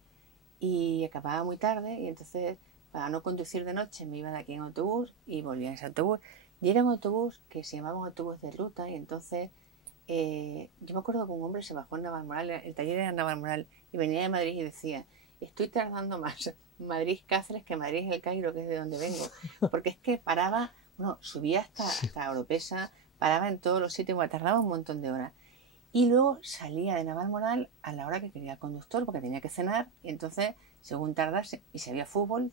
y acababa muy tarde, y entonces para no conducir de noche me iba de aquí en autobús y volvía en ese autobús. Y era un autobús que se llamaba un autobús de ruta, y entonces yo me acuerdo que un hombre se bajó en Navalmoral, el taller era en Navalmoral, y venía de Madrid y decía: estoy tardando más Madrid-Cáceres que Madrid-El Cairo, que es de donde vengo. Porque es que paraba, subía hasta Oropesa, paraba en todos los sitios, tardaba un montón de horas. Y luego salía de Navalmoral a la hora que quería el conductor, porque tenía que cenar, y entonces, según tardase, y si había fútbol,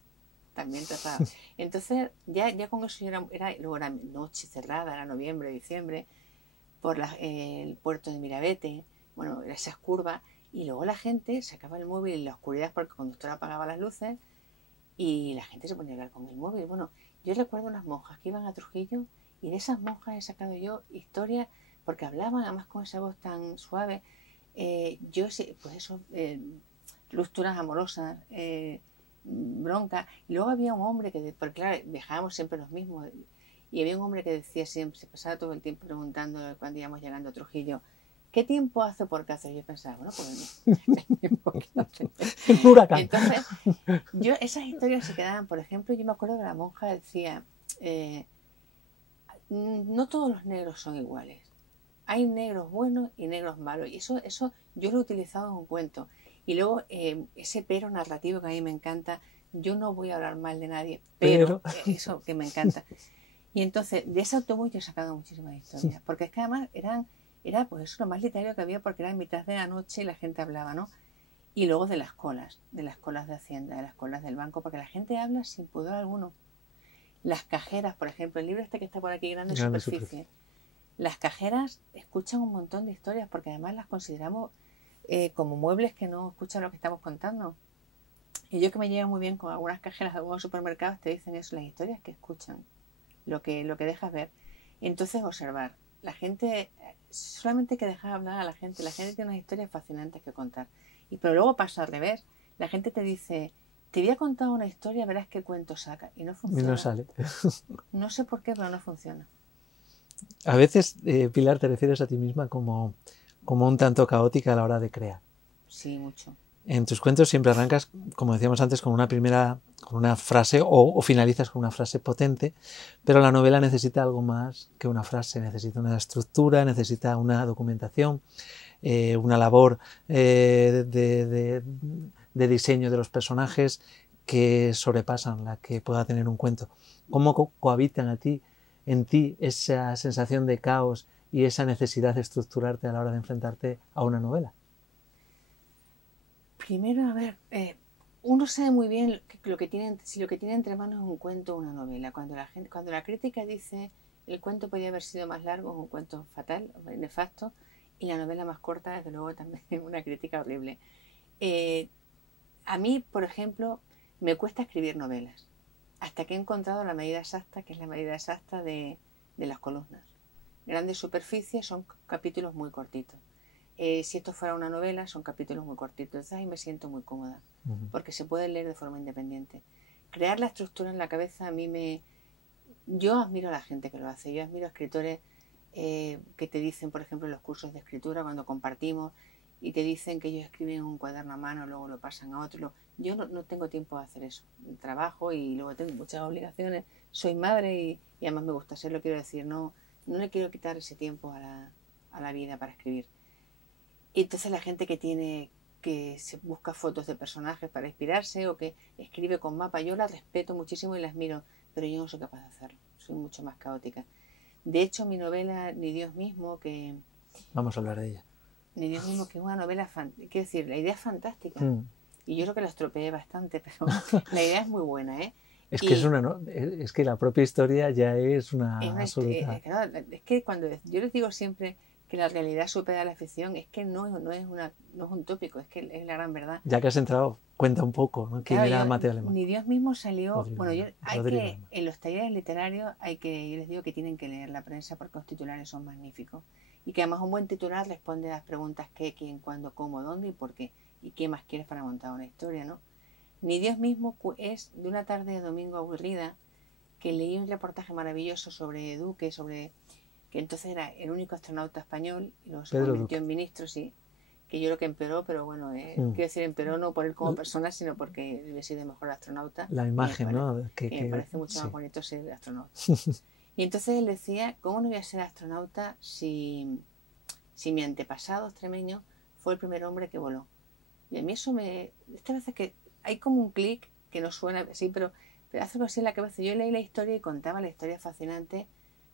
también trataba. Entonces, ya con eso luego era noche cerrada, era noviembre, diciembre, por el puerto de Mirabete, bueno, esas curvas, y luego la gente sacaba el móvil en la oscuridad porque el conductor apagaba las luces y la gente se ponía a hablar con el móvil. Bueno, yo recuerdo unas monjas que iban a Trujillo y de esas monjas he sacado yo historias porque hablaban además con esa voz tan suave. Pues eso, rupturas amorosas, bronca. Y luego había un hombre porque claro, viajábamos siempre los mismos. Y había un hombre que decía siempre, se pasaba todo el tiempo preguntando cuando íbamos llegando a Trujillo, ¿qué tiempo hace por Cáceres? Yo pensaba, bueno, pues el tiempo que hace. El huracán. Entonces, esas historias se quedaban, por ejemplo, yo me acuerdo que la monja decía, no todos los negros son iguales. Hay negros buenos y negros malos. Y eso yo lo he utilizado en un cuento. Y luego ese pero narrativo que a mí me encanta, yo no voy a hablar mal de nadie, pero eso que me encanta. Y entonces, de ese autobús yo he sacado muchísimas historias, porque es que además era pues eso lo más literario que había, porque era en mitad de la noche y la gente hablaba, ¿no? Y luego de las colas de Hacienda, de las colas del banco, porque la gente habla sin pudor alguno. Las cajeras, por ejemplo, el libro este que está por aquí, Grande Superficie. Las cajeras escuchan un montón de historias, porque además las consideramos como muebles que no escuchan lo que estamos contando. Y yo que me llevo muy bien con algunas cajeras de algunos supermercados, te dicen eso, las historias que escuchan. Lo que dejas ver. Entonces observar. La gente, solamente hay que dejar hablar a la gente tiene unas historias fascinantes que contar. Pero luego pasa al revés. La gente te dice, te voy a contar una historia, verás qué cuento saca. Y no funciona. Y no sale. No sé por qué, pero no funciona. A veces, Pilar, te refieres a ti misma como un tanto caótica a la hora de crear. Sí, mucho. En tus cuentos siempre arrancas, como decíamos antes, con una frase o finalizas con una frase potente, pero la novela necesita algo más que una frase, necesita una estructura, necesita una documentación, una labor de diseño de los personajes que sobrepasan la que pueda tener un cuento. ¿Cómo cohabitan en ti esa sensación de caos y esa necesidad de estructurarte a la hora de enfrentarte a una novela? Primero, a ver, uno sabe muy bien si lo que tiene entre manos es un cuento o una novela. Cuando la crítica dice el cuento podía haber sido más largo, es un cuento fatal, nefasto, y la novela más corta, desde luego, también es una crítica horrible. A mí, por ejemplo, me cuesta escribir novelas, hasta que he encontrado la medida exacta, que es la medida exacta de las columnas. Grandes Superficies son capítulos muy cortitos. Si esto fuera una novela, son capítulos muy cortitos. Entonces ahí me siento muy cómoda, porque se puede leer de forma independiente. Crear la estructura en la cabeza a mí yo admiro a la gente que lo hace. Yo admiro a escritores que te dicen, por ejemplo, en los cursos de escritura, cuando compartimos, y te dicen que ellos escriben un cuaderno a mano, luego lo pasan a otro. Yo no tengo tiempo de hacer eso. Trabajo y luego tengo muchas obligaciones. Soy madre y además me gusta hacerlo, quiero decir, no le quiero quitar ese tiempo a la vida para escribir. Y entonces la gente que se busca fotos de personajes para inspirarse o que escribe con mapa, yo la respeto muchísimo y la admiro, pero yo no soy capaz de hacerlo, soy mucho más caótica. De hecho, mi novela, Ni Dios mismo, que... Vamos a hablar de ella. Ni Dios mismo, que es una novela, quiero decir, la idea es fantástica. Y yo creo que la estropeé bastante, pero la idea es muy buena, ¿eh? Es que la propia historia ya es una absoluta... Es que cuando yo les digo siempre que la realidad supera la ficción, es que no es un tópico, es que es la gran verdad. Ya que has entrado, cuenta un poco, ¿no? ¿Quién era Mateo Alemán? Ni Dios mismo salió... en los talleres literarios yo les digo que tienen que leer la prensa porque los titulares son magníficos. Y que además un buen titular responde a las preguntas qué, quién, cuándo, cómo, dónde y por qué. Y qué más quieres para montar una historia, ¿no? Ni Dios mismo es de una tarde de domingo aburrida que leí un reportaje maravilloso sobre Duque, que entonces era el único astronauta español y luego se convirtió en ministro, sí, que yo creo que empeoró, pero bueno, quiero decir empeoró no por él como persona, sino porque hubiera sido mejor astronauta. La imagen, ¿no? Que me parece mucho más bonito ser astronauta. Y entonces él decía, ¿cómo no voy a ser astronauta si mi antepasado extremeño fue el primer hombre que voló? Y a mí eso esta vez es que hay como un clic que no suena así, pero hace algo así en la cabeza. Yo leí la historia y contaba la historia fascinante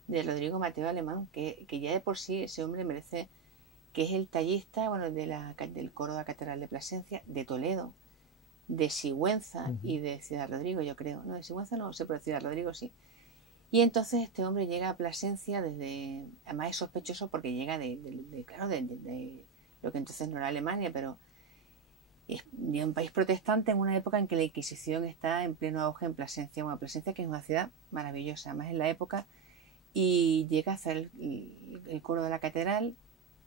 de Rodrigo Mateo Alemán, que ya de por sí ese hombre merece, que es el tallista, bueno, del coro de la Catedral de Plasencia, de Toledo, de Sigüenza y de Ciudad Rodrigo, yo creo. No, de Sigüenza no sé, pero de Ciudad Rodrigo sí. Y entonces este hombre llega a Plasencia además es sospechoso porque llega claro, de lo que entonces no era Alemania, pero es de un país protestante en una época en que la Inquisición está en pleno auge en Plasencia. Bueno, Plasencia que es una ciudad maravillosa, además en la época, y llega a hacer el coro de la catedral,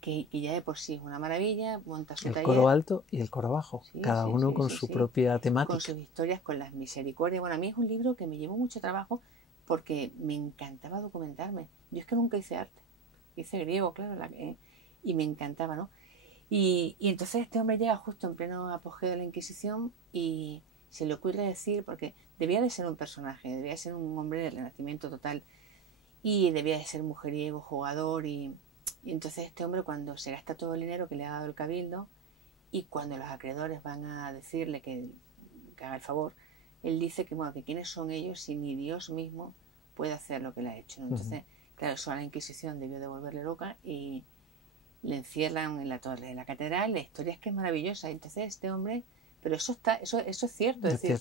que ya de por sí es una maravilla, monta su taller. El coro alto y el coro bajo, sí, cada sí, uno sí, con sí, su sí. propia temática. Con sus historias, con las misericordias. Bueno, a mí es un libro que me llevó mucho trabajo porque me encantaba documentarme. Yo es que nunca hice arte, hice griego, claro, y me encantaba, ¿no? Y entonces este hombre llega justo en pleno apogeo de la Inquisición y se le ocurre decir, porque debía de ser un personaje, debía de ser un hombre del Renacimiento total y debía de ser mujeriego, jugador y entonces este hombre cuando se gasta todo el dinero que le ha dado el cabildo y cuando los acreedores van a decirle que haga el favor, él dice que, bueno, que quiénes son ellos si ni Dios mismo puede hacer lo que le ha hecho, ¿no? Entonces, claro, eso a la Inquisición debió de volverle loca y le encierran en la torre de la catedral. La historia es que es maravillosa. Entonces este hombre, pero eso es cierto, es decir,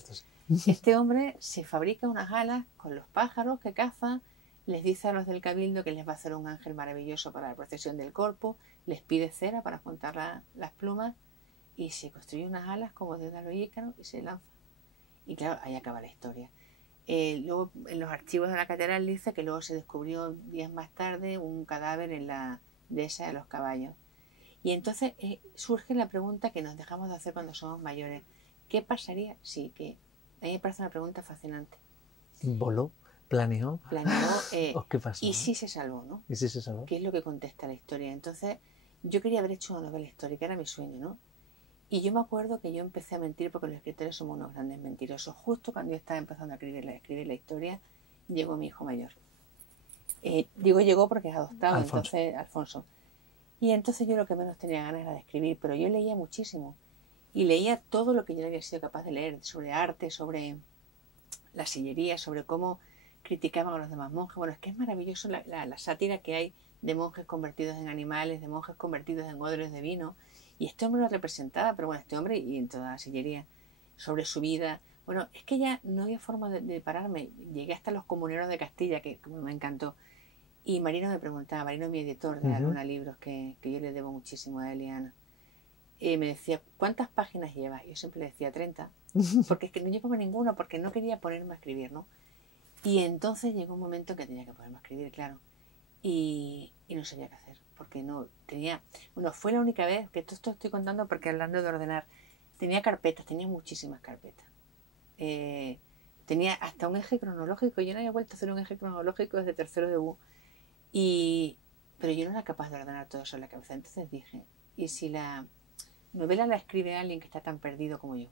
sí. Este hombre se fabrica unas alas con los pájaros que caza, les dice a los del cabildo que les va a hacer un ángel maravilloso para la procesión del corpus, les pide cera para juntar las plumas y se construye unas alas como de Dalo y Ícaro y se lanza. Y claro, ahí acaba la historia. Luego en los archivos de la catedral dice que luego se descubrió días más tarde un cadáver en la dehesa de los caballos. Y entonces surge la pregunta que nos dejamos de hacer cuando somos mayores. ¿Qué pasaría? Sí, que a mí me parece una pregunta fascinante. Voló, planeó. ¿Qué pasó? ¿Y si se salvó, no? ¿Y si se salvó? ¿Qué es lo que contesta la historia? Entonces, yo quería haber hecho una novela histórica, era mi sueño, ¿no? Y yo me acuerdo que yo empecé a mentir porque los escritores somos unos grandes mentirosos. Justo cuando yo estaba empezando a escribir la historia, llegó mi hijo mayor. Llegó porque es adoptado, Alfonso. entonces Alfonso. Y entonces yo lo que menos tenía ganas era de escribir, pero yo leía muchísimo. Y leía todo lo que yo no había sido capaz de leer, sobre arte, sobre la sillería, sobre cómo criticaban a los demás monjes. Bueno, es que es maravilloso la sátira que hay de monjes convertidos en animales, de monjes convertidos en odres de vino. Y este hombre lo representaba, pero bueno, este hombre y en toda la sillería, sobre su vida. Bueno, es que ya no había forma de pararme. Llegué hasta Los Comuneros de Castilla, que como me encantó. Y Marino me preguntaba, Marino mi editor de la Luna Libros, que yo le debo muchísimo a él y a Ana, me decía, ¿cuántas páginas llevas? Yo siempre le decía 30, porque es que no llevaba ninguna, porque no quería ponerme a escribir, ¿no? Y entonces llegó un momento que tenía que ponerme a escribir, claro, y no sabía qué hacer, porque no tenía, bueno, fue la única vez, que esto estoy contando porque hablando de ordenar, tenía carpetas, tenía muchísimas carpetas. Tenía hasta un eje cronológico, yo no había vuelto a hacer un eje cronológico desde tercero de U, pero yo no era capaz de ordenar todo eso en la cabeza. Entonces dije, ¿y si la novela la escribe alguien que está tan perdido como yo?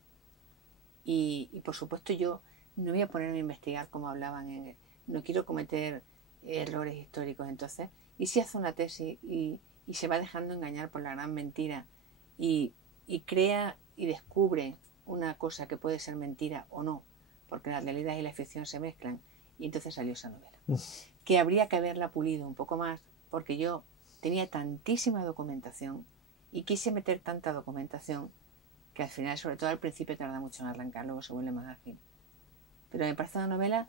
Y por supuesto yo no voy a ponerme a investigar cómo hablaban, no quiero cometer errores históricos. Entonces, ¿y si hace una tesis y se va dejando engañar por la gran mentira y crea y descubre una cosa que puede ser mentira o no, porque la realidad y la ficción se mezclan? Y entonces salió esa novela, que habría que haberla pulido un poco más, porque yo tenía tantísima documentación y quise meter tanta documentación que al final, sobre todo al principio, tarda mucho en arrancar, luego se vuelve más ágil. Pero me parece una novela,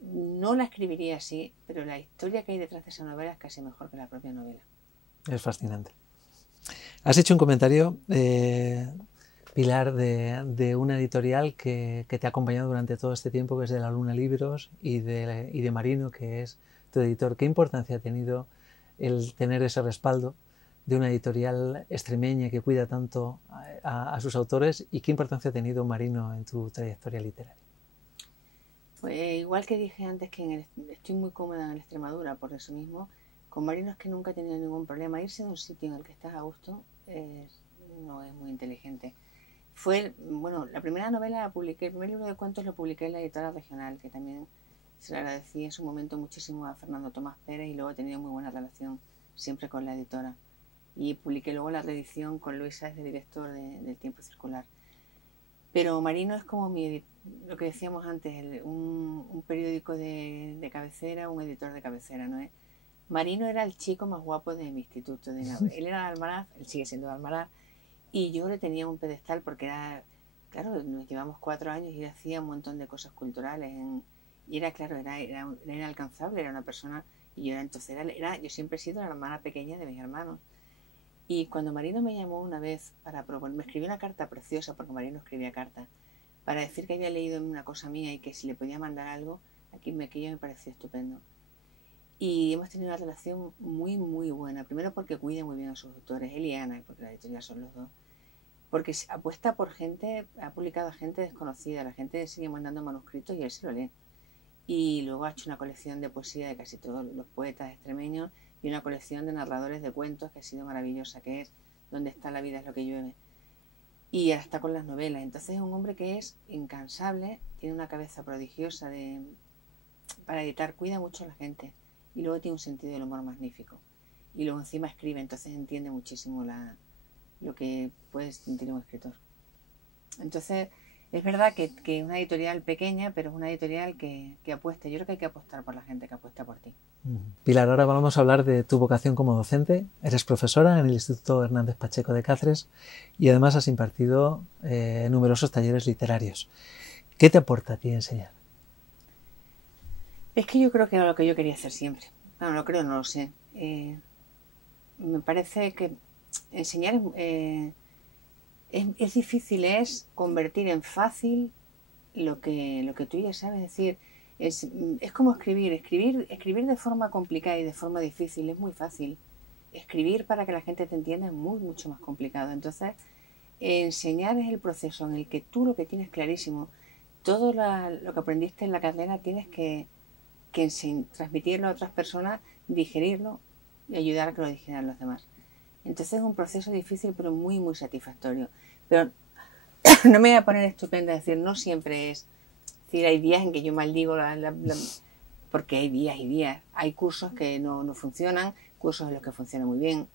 no la escribiría así, pero la historia que hay detrás de esa novela es casi mejor que la propia novela. Es fascinante. Has hecho un comentario, Pilar, de una editorial que te ha acompañado durante todo este tiempo, que es de La Luna Libros, y de Marino, que es tu editor. ¿Qué importancia ha tenido el tener ese respaldo de una editorial extremeña que cuida tanto a sus autores, y qué importancia ha tenido Marino en tu trayectoria literaria? Pues igual que dije antes que estoy muy cómoda en Extremadura, por eso mismo, con Marino es que nunca he tenido ningún problema. Irse de un sitio en el que estás a gusto no es muy inteligente. Bueno, la primera novela la publiqué, el primer libro de cuentos lo publiqué en la editora regional, que también se lo agradecí en su momento muchísimo a Fernando Tomás Pérez, y luego he tenido muy buena relación siempre con la editora. Y publiqué luego la reedición con Luis Sáez de director del Tiempo Circular. Pero Marino es como lo que decíamos antes, un periódico de cabecera, un editor de cabecera, ¿no es? Marino era el chico más guapo de mi instituto. Él era de Almaraz, él sigue siendo de Almaraz, y yo le tenía un pedestal porque era, claro, nos llevamos 4 años y él hacía un montón de cosas culturales Y era, claro, era inalcanzable, era una persona, y yo entonces yo siempre he sido la hermana pequeña de mis hermanos. Y cuando Marino me llamó una vez para proponer, me escribió una carta preciosa, porque Marino escribía cartas, para decir que había leído una cosa mía y que si le podía mandar algo, aquello me pareció estupendo. Y hemos tenido una relación muy, muy buena. Primero porque cuida muy bien a sus autores, él y Ana, porque la editorial son los dos. Porque apuesta por gente, ha publicado a gente desconocida, la gente sigue mandando manuscritos y él se lo lee. Y luego ha hecho una colección de poesía de casi todos los poetas extremeños y una colección de narradores de cuentos que ha sido maravillosa, que es Donde está la vida es lo que llueve. Y ahora está con las novelas. Entonces es un hombre que es incansable, tiene una cabeza prodigiosa para editar, cuida mucho a la gente y luego tiene un sentido del humor magnífico. Y luego encima escribe, entonces entiende muchísimo lo que puede sentir un escritor. Entonces, es verdad que es una editorial pequeña, pero es una editorial que apuesta. Yo creo que hay que apostar por la gente que apuesta por ti. Pilar, ahora vamos a hablar de tu vocación como docente. Eres profesora en el Instituto Hernández Pacheco de Cáceres y además has impartido numerosos talleres literarios. ¿Qué te aporta a ti enseñar? Es que yo creo que era lo que yo quería hacer siempre. Bueno, lo creo, no lo sé. Me parece que enseñar es difícil, es convertir en fácil lo que tú ya sabes. Es decir, es como escribir de forma complicada y de forma difícil es muy fácil. Escribir para que la gente te entienda es mucho más complicado. Entonces, enseñar es el proceso en el que tú lo que tienes clarísimo, todo lo que aprendiste en la carrera tienes que transmitirlo a otras personas, digerirlo y ayudar a que lo digieran los demás. Entonces es un proceso difícil pero muy, muy satisfactorio. Pero no me voy a poner estupenda, es decir, no siempre es. Es decir, hay días en que yo maldigo porque hay días y días. Hay cursos que no funcionan, cursos en los que funciona muy bien.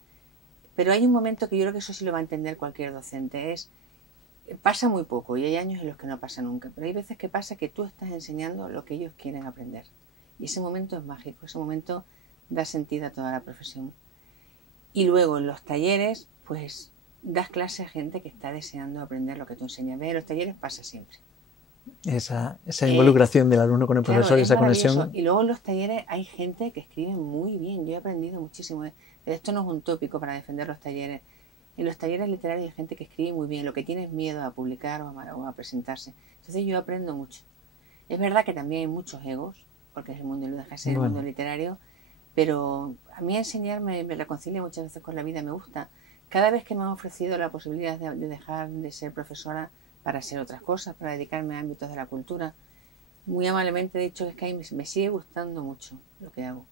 Pero hay un momento que yo creo que eso sí lo va a entender cualquier docente. Pasa muy poco y hay años en los que no pasa nunca. Pero hay veces que pasa que tú estás enseñando lo que ellos quieren aprender. Y ese momento es mágico, ese momento da sentido a toda la profesión. Y luego en los talleres, pues das clase a gente que está deseando aprender lo que tú enseñas. En los talleres pasa siempre. Esa involucración del alumno con el profesor y esa conexión. Y luego en los talleres hay gente que escribe muy bien. Yo he aprendido muchísimo. Pero esto no es un tópico para defender los talleres. En los talleres literarios hay gente que escribe muy bien. Lo que tiene es miedo a publicar o a presentarse. Entonces yo aprendo mucho. Es verdad que también hay muchos egos, porque es el mundo, no deja de ser el mundo literario, pero a mí enseñar me reconcilia muchas veces con la vida, me gusta. Cada vez que me han ofrecido la posibilidad de dejar de ser profesora para hacer otras cosas, para dedicarme a ámbitos de la cultura, muy amablemente he dicho que es que a mí me sigue gustando mucho lo que hago.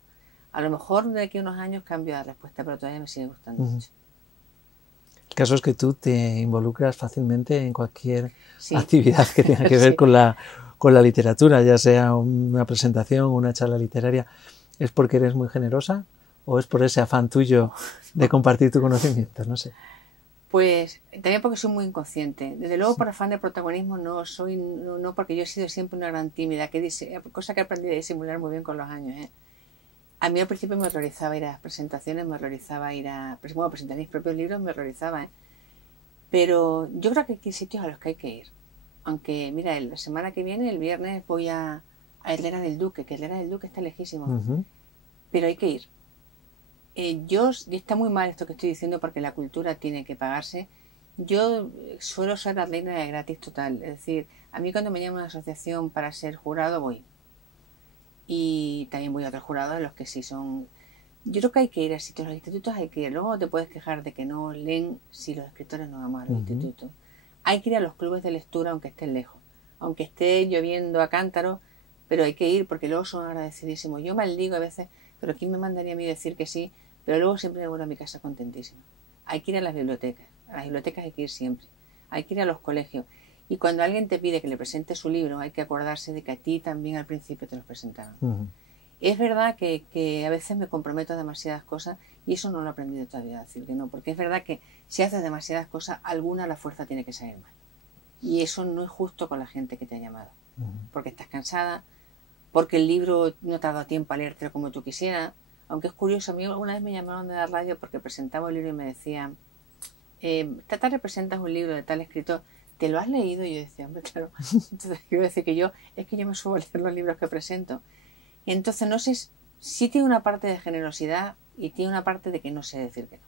A lo mejor de aquí a unos años cambio la respuesta, pero todavía me sigue gustando mucho. El caso es que tú te involucras fácilmente en cualquier actividad que tenga que ver con la literatura, ya sea una presentación, una charla literaria. ¿Es porque eres muy generosa o es por ese afán tuyo de compartir tu conocimiento? No sé. Pues también porque soy muy inconsciente. Desde luego por afán de protagonismo no porque yo he sido siempre una gran tímida, cosa que he aprendido a disimular muy bien con los años. A mí al principio me horrorizaba ir a las presentaciones, me horrorizaba presentar mis propios libros, me horrorizaba. Pero yo creo que hay sitios a los que hay que ir. Aunque, mira, la semana que viene, el viernes, voy a Herrera del Duque, que Herrera del Duque está lejísimo. Pero hay que ir. Y está muy mal esto que estoy diciendo porque la cultura tiene que pagarse. Yo suelo ser la reina de gratis total. Es decir, a mí cuando me llama una asociación para ser jurado, voy. Y también voy a otros jurados en los que sí son. Yo creo que hay que ir a sitios, a los institutos hay que ir. Luego te puedes quejar de que no leen si los escritores no vamos a los institutos. Hay que ir a los clubes de lectura aunque estén lejos. Aunque esté lloviendo a cántaros, pero hay que ir porque luego son agradecidísimos. Yo maldigo a veces, pero ¿quién me mandaría a mí decir que sí? Pero luego siempre me vuelvo a mi casa contentísima. Hay que ir a las bibliotecas. A las bibliotecas hay que ir siempre. Hay que ir a los colegios. Y cuando alguien te pide que le presente su libro, hay que acordarse de que a ti también al principio te los presentaron. Es verdad que a veces me comprometo a demasiadas cosas y eso no lo he aprendido todavía a decir que no, porque es verdad que si haces demasiadas cosas, alguna a la fuerza tiene que salir mal. Y eso no es justo con la gente que te ha llamado, porque estás cansada, porque el libro no te ha dado tiempo a leértelo como tú quisieras. Aunque es curioso, a mí alguna vez me llamaron de la radio porque presentaba un libro y me decían, esta tarde presentas un libro de tal escritor, ¿te lo has leído? Y yo decía, hombre, claro. Entonces quiero decir que yo me suelo leer los libros que presento. Y entonces no sé, sí tiene una parte de generosidad y tiene una parte de que no sé decir que no.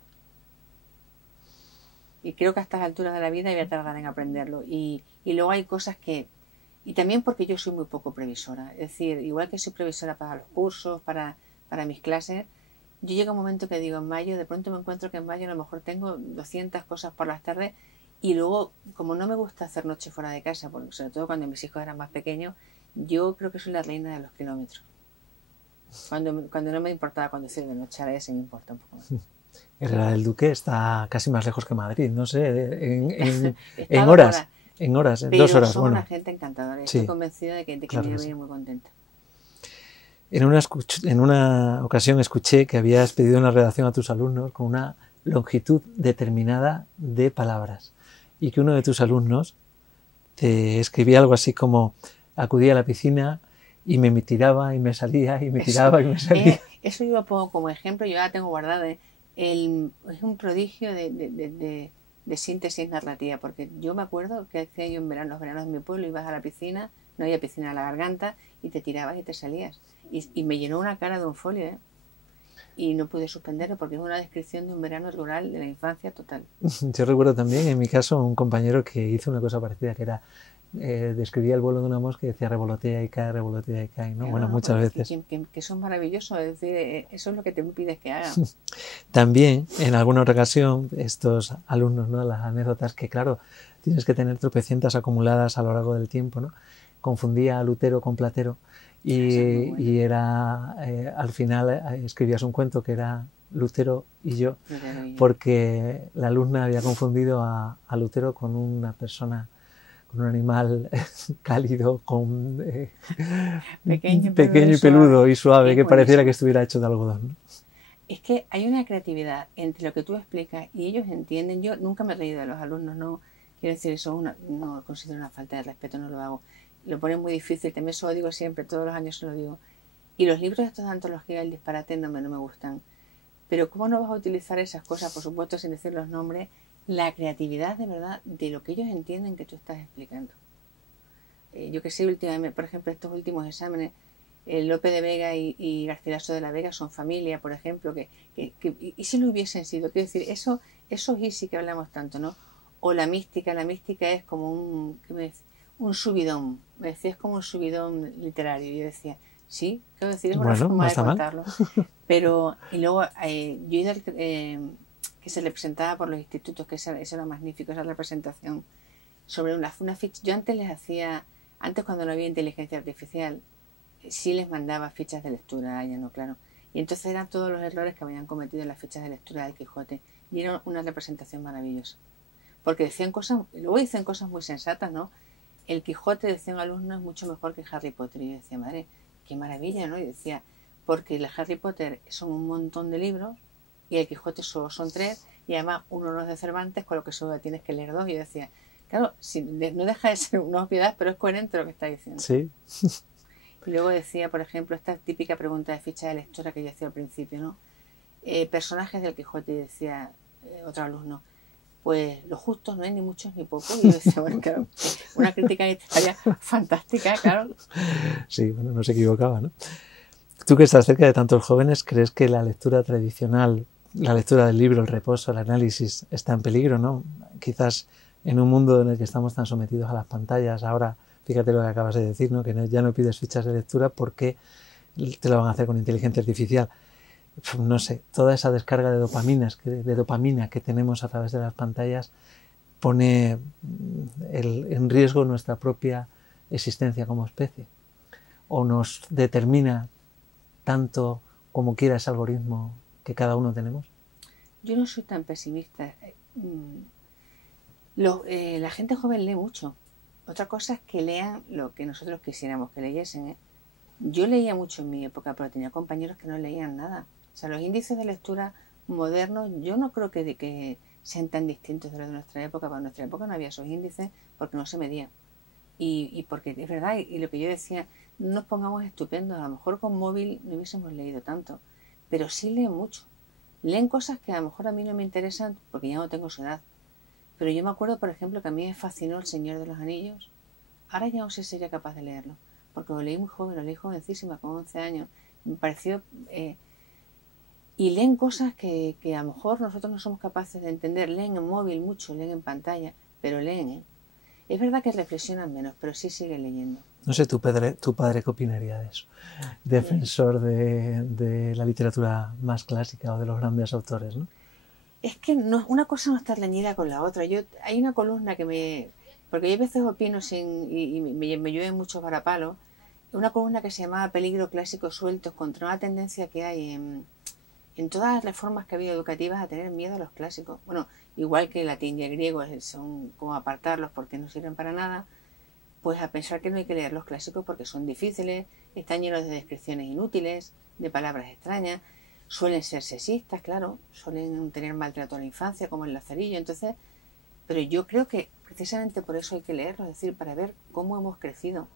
Y creo que a estas alturas de la vida voy a tardar en aprenderlo. Y luego hay cosas que... Y también porque yo soy muy poco previsora. Es decir, igual que soy previsora para los cursos, para mis clases, yo llego a un momento que digo, en mayo, de pronto me encuentro que en mayo a lo mejor tengo 200 cosas por las tardes y luego, como no me gusta hacer noche fuera de casa, porque sobre todo cuando mis hijos eran más pequeños, yo creo que soy la reina de los kilómetros. Cuando no me importaba conducir de noche, ahora ya sí me importa un poco más. Herrera del Duque está casi más lejos que Madrid, no sé, en horas, en 2 horas. Son bueno, una gente encantadora. Sí, Estoy convencida de que claro me voy a sí. ir muy contenta. En una ocasión escuché que habías pedido una redacción a tus alumnos con una longitud determinada de palabras y que uno de tus alumnos te escribía algo así como acudía a la piscina y me tiraba y me salía y me tiraba y me salía. Eso yo lo pongo como ejemplo, yo la tengo guardada. Es un prodigio de síntesis narrativa, porque yo me acuerdo que hacía yo en los veranos de mi pueblo, ibas a la piscina, no había piscina a la garganta, y te tirabas y te salías. Y me llenó una cara de un folio, ¿eh? Y no pude suspenderlo porque es una descripción de un verano rural de la infancia total. Yo recuerdo también, en mi caso, un compañero que hizo una cosa parecida, que era describía el vuelo de una mosca y decía revolotea y cae, ¿no? Claro, Bueno, muchas veces. Que son maravillosos, es decir, eso es lo que te pides que haga. También, en alguna otra ocasión, estos alumnos, ¿no? Las anécdotas que, claro, tienes que tener tropecientas acumuladas a lo largo del tiempo, ¿no? Confundía a Lutero con Platero y era, al final escribías un cuento que era Lutero y yo, porque la alumna había confundido a Lutero con una persona, con un animal cálido, pequeño y peludo y suave, que pareciera que estuviera hecho de algodón, ¿no? Es que hay una creatividad entre lo que tú explicas y ellos entienden. Yo nunca me he reído de los alumnos, no quiero decir eso, no lo considero una falta de respeto, no lo hago. Lo ponen muy difícil, también eso lo digo siempre, todos los años se lo digo. Y los libros estos de antología del disparate no me gustan. Pero ¿cómo no vas a utilizar esas cosas, por supuesto, sin decir los nombres? La creatividad de verdad de lo que ellos entienden que tú estás explicando. Yo que sé, últimamente, por ejemplo, estos últimos exámenes, Lope de Vega y Garcilaso de la Vega son familia, por ejemplo, y si lo hubiesen sido, quiero decir, eso sí que hablamos tanto, ¿no? O la mística es como un subidón, me decía, es como un subidón literario, y yo decía, sí, quiero decir, es una forma de contarlo. Pero, y luego, yo he ido que se le presentaba por los institutos, que eso era magnífico, esa representación, sobre una ficha. Yo antes les hacía, antes cuando no había inteligencia artificial, sí les mandaba fichas de lectura a ella, ¿no? Claro. Y entonces eran todos los errores que habían cometido en las fichas de lectura del Quijote. Y era una representación maravillosa. Porque decían cosas, luego dicen cosas muy sensatas, ¿no? El Quijote, decía un alumno, es mucho mejor que Harry Potter. Y yo decía, madre, qué maravilla, ¿no? Y decía, porque el Harry Potter son un montón de libros y el Quijote solo son 3 y además uno no es de Cervantes, con lo que solo tienes que leer 2. Y yo decía, claro, no deja de ser una obviedad, pero es coherente lo que está diciendo. Sí. Y luego decía, por ejemplo, esta típica pregunta de ficha de lectura que yo hacía al principio, ¿no? Personajes del Quijote, decía otro alumno, pues los justos no hay ni muchos ni pocos. Y yo decía, bueno, claro, una crítica literaria fantástica, claro. Sí, bueno, no se equivocaba, ¿no? Tú que estás cerca de tantos jóvenes, ¿crees que la lectura tradicional, la lectura del libro, el reposo, el análisis, está en peligro, ¿no? Quizás en un mundo en el que estamos tan sometidos a las pantallas, ahora, fíjate lo que acabas de decir, ¿no? Que ya no pides fichas de lectura porque te lo van a hacer con inteligencia artificial. No sé, toda esa descarga de dopamina que tenemos a través de las pantallas pone en riesgo nuestra propia existencia como especie, o nos determina tanto como quiera ese algoritmo que cada uno tenemos. Yo no soy tan pesimista. La gente joven lee mucho. Otra cosa es que lean lo que nosotros quisiéramos que leyesen, ¿eh? Yo leía mucho en mi época, pero tenía compañeros que no leían nada. O sea, los índices de lectura modernos, yo no creo que sean tan distintos de los de nuestra época. Para nuestra época no había esos índices porque no se medían. Y porque es verdad, y lo que yo decía, no nos pongamos estupendos, a lo mejor con móvil no hubiésemos leído tanto, pero sí leen mucho. Leen cosas que a lo mejor a mí no me interesan porque ya no tengo su edad. Pero yo me acuerdo, por ejemplo, que a mí me fascinó El Señor de los Anillos. Ahora ya no sé si sería capaz de leerlo, porque lo leí muy joven, lo leí jovencísima, con 11 años. Me pareció... y leen cosas que a lo mejor nosotros no somos capaces de entender. Leen en móvil mucho, leen en pantalla, pero leen, ¿eh? Es verdad que reflexionan menos, pero sí siguen leyendo. No sé, tu padre qué opinaría de eso. Defensor de la literatura más clásica o de los grandes autores, ¿no? Es que no, una cosa no está reñida con la otra. Hay una columna que me... Porque yo a veces opino y me llueven muchos varapalos. Una columna que se llamaba Peligro Clásicos Sueltos, contra una tendencia que hay en todas las reformas que ha habido educativas a tener miedo a los clásicos. Bueno, igual que el latín y el griego son como apartarlos porque no sirven para nada, pues a pensar que no hay que leer los clásicos porque son difíciles, están llenos de descripciones inútiles, de palabras extrañas, suelen ser sexistas, claro, suelen tener maltrato a la infancia, como el Lazarillo, entonces, pero yo creo que precisamente por eso hay que leerlos, es decir, para ver cómo hemos crecido,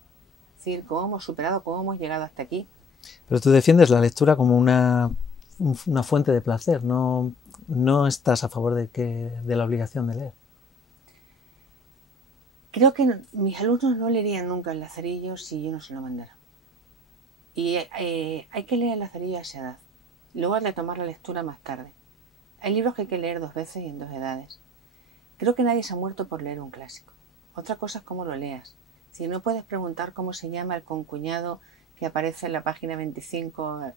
es decir, cómo hemos superado, cómo hemos llegado hasta aquí. Pero tú defiendes la lectura como una fuente de placer, no estás a favor de la obligación de leer. Creo que mis alumnos no leerían nunca el Lazarillo si yo no se lo mandara. Y hay que leer el Lazarillo a esa edad. Luego hay que retomar la lectura más tarde. Hay libros que hay que leer 2 veces y en 2 edades. Creo que nadie se ha muerto por leer un clásico. Otra cosa es cómo lo leas. Si no puedes preguntar cómo se llama el concuñado que aparece en la página 25,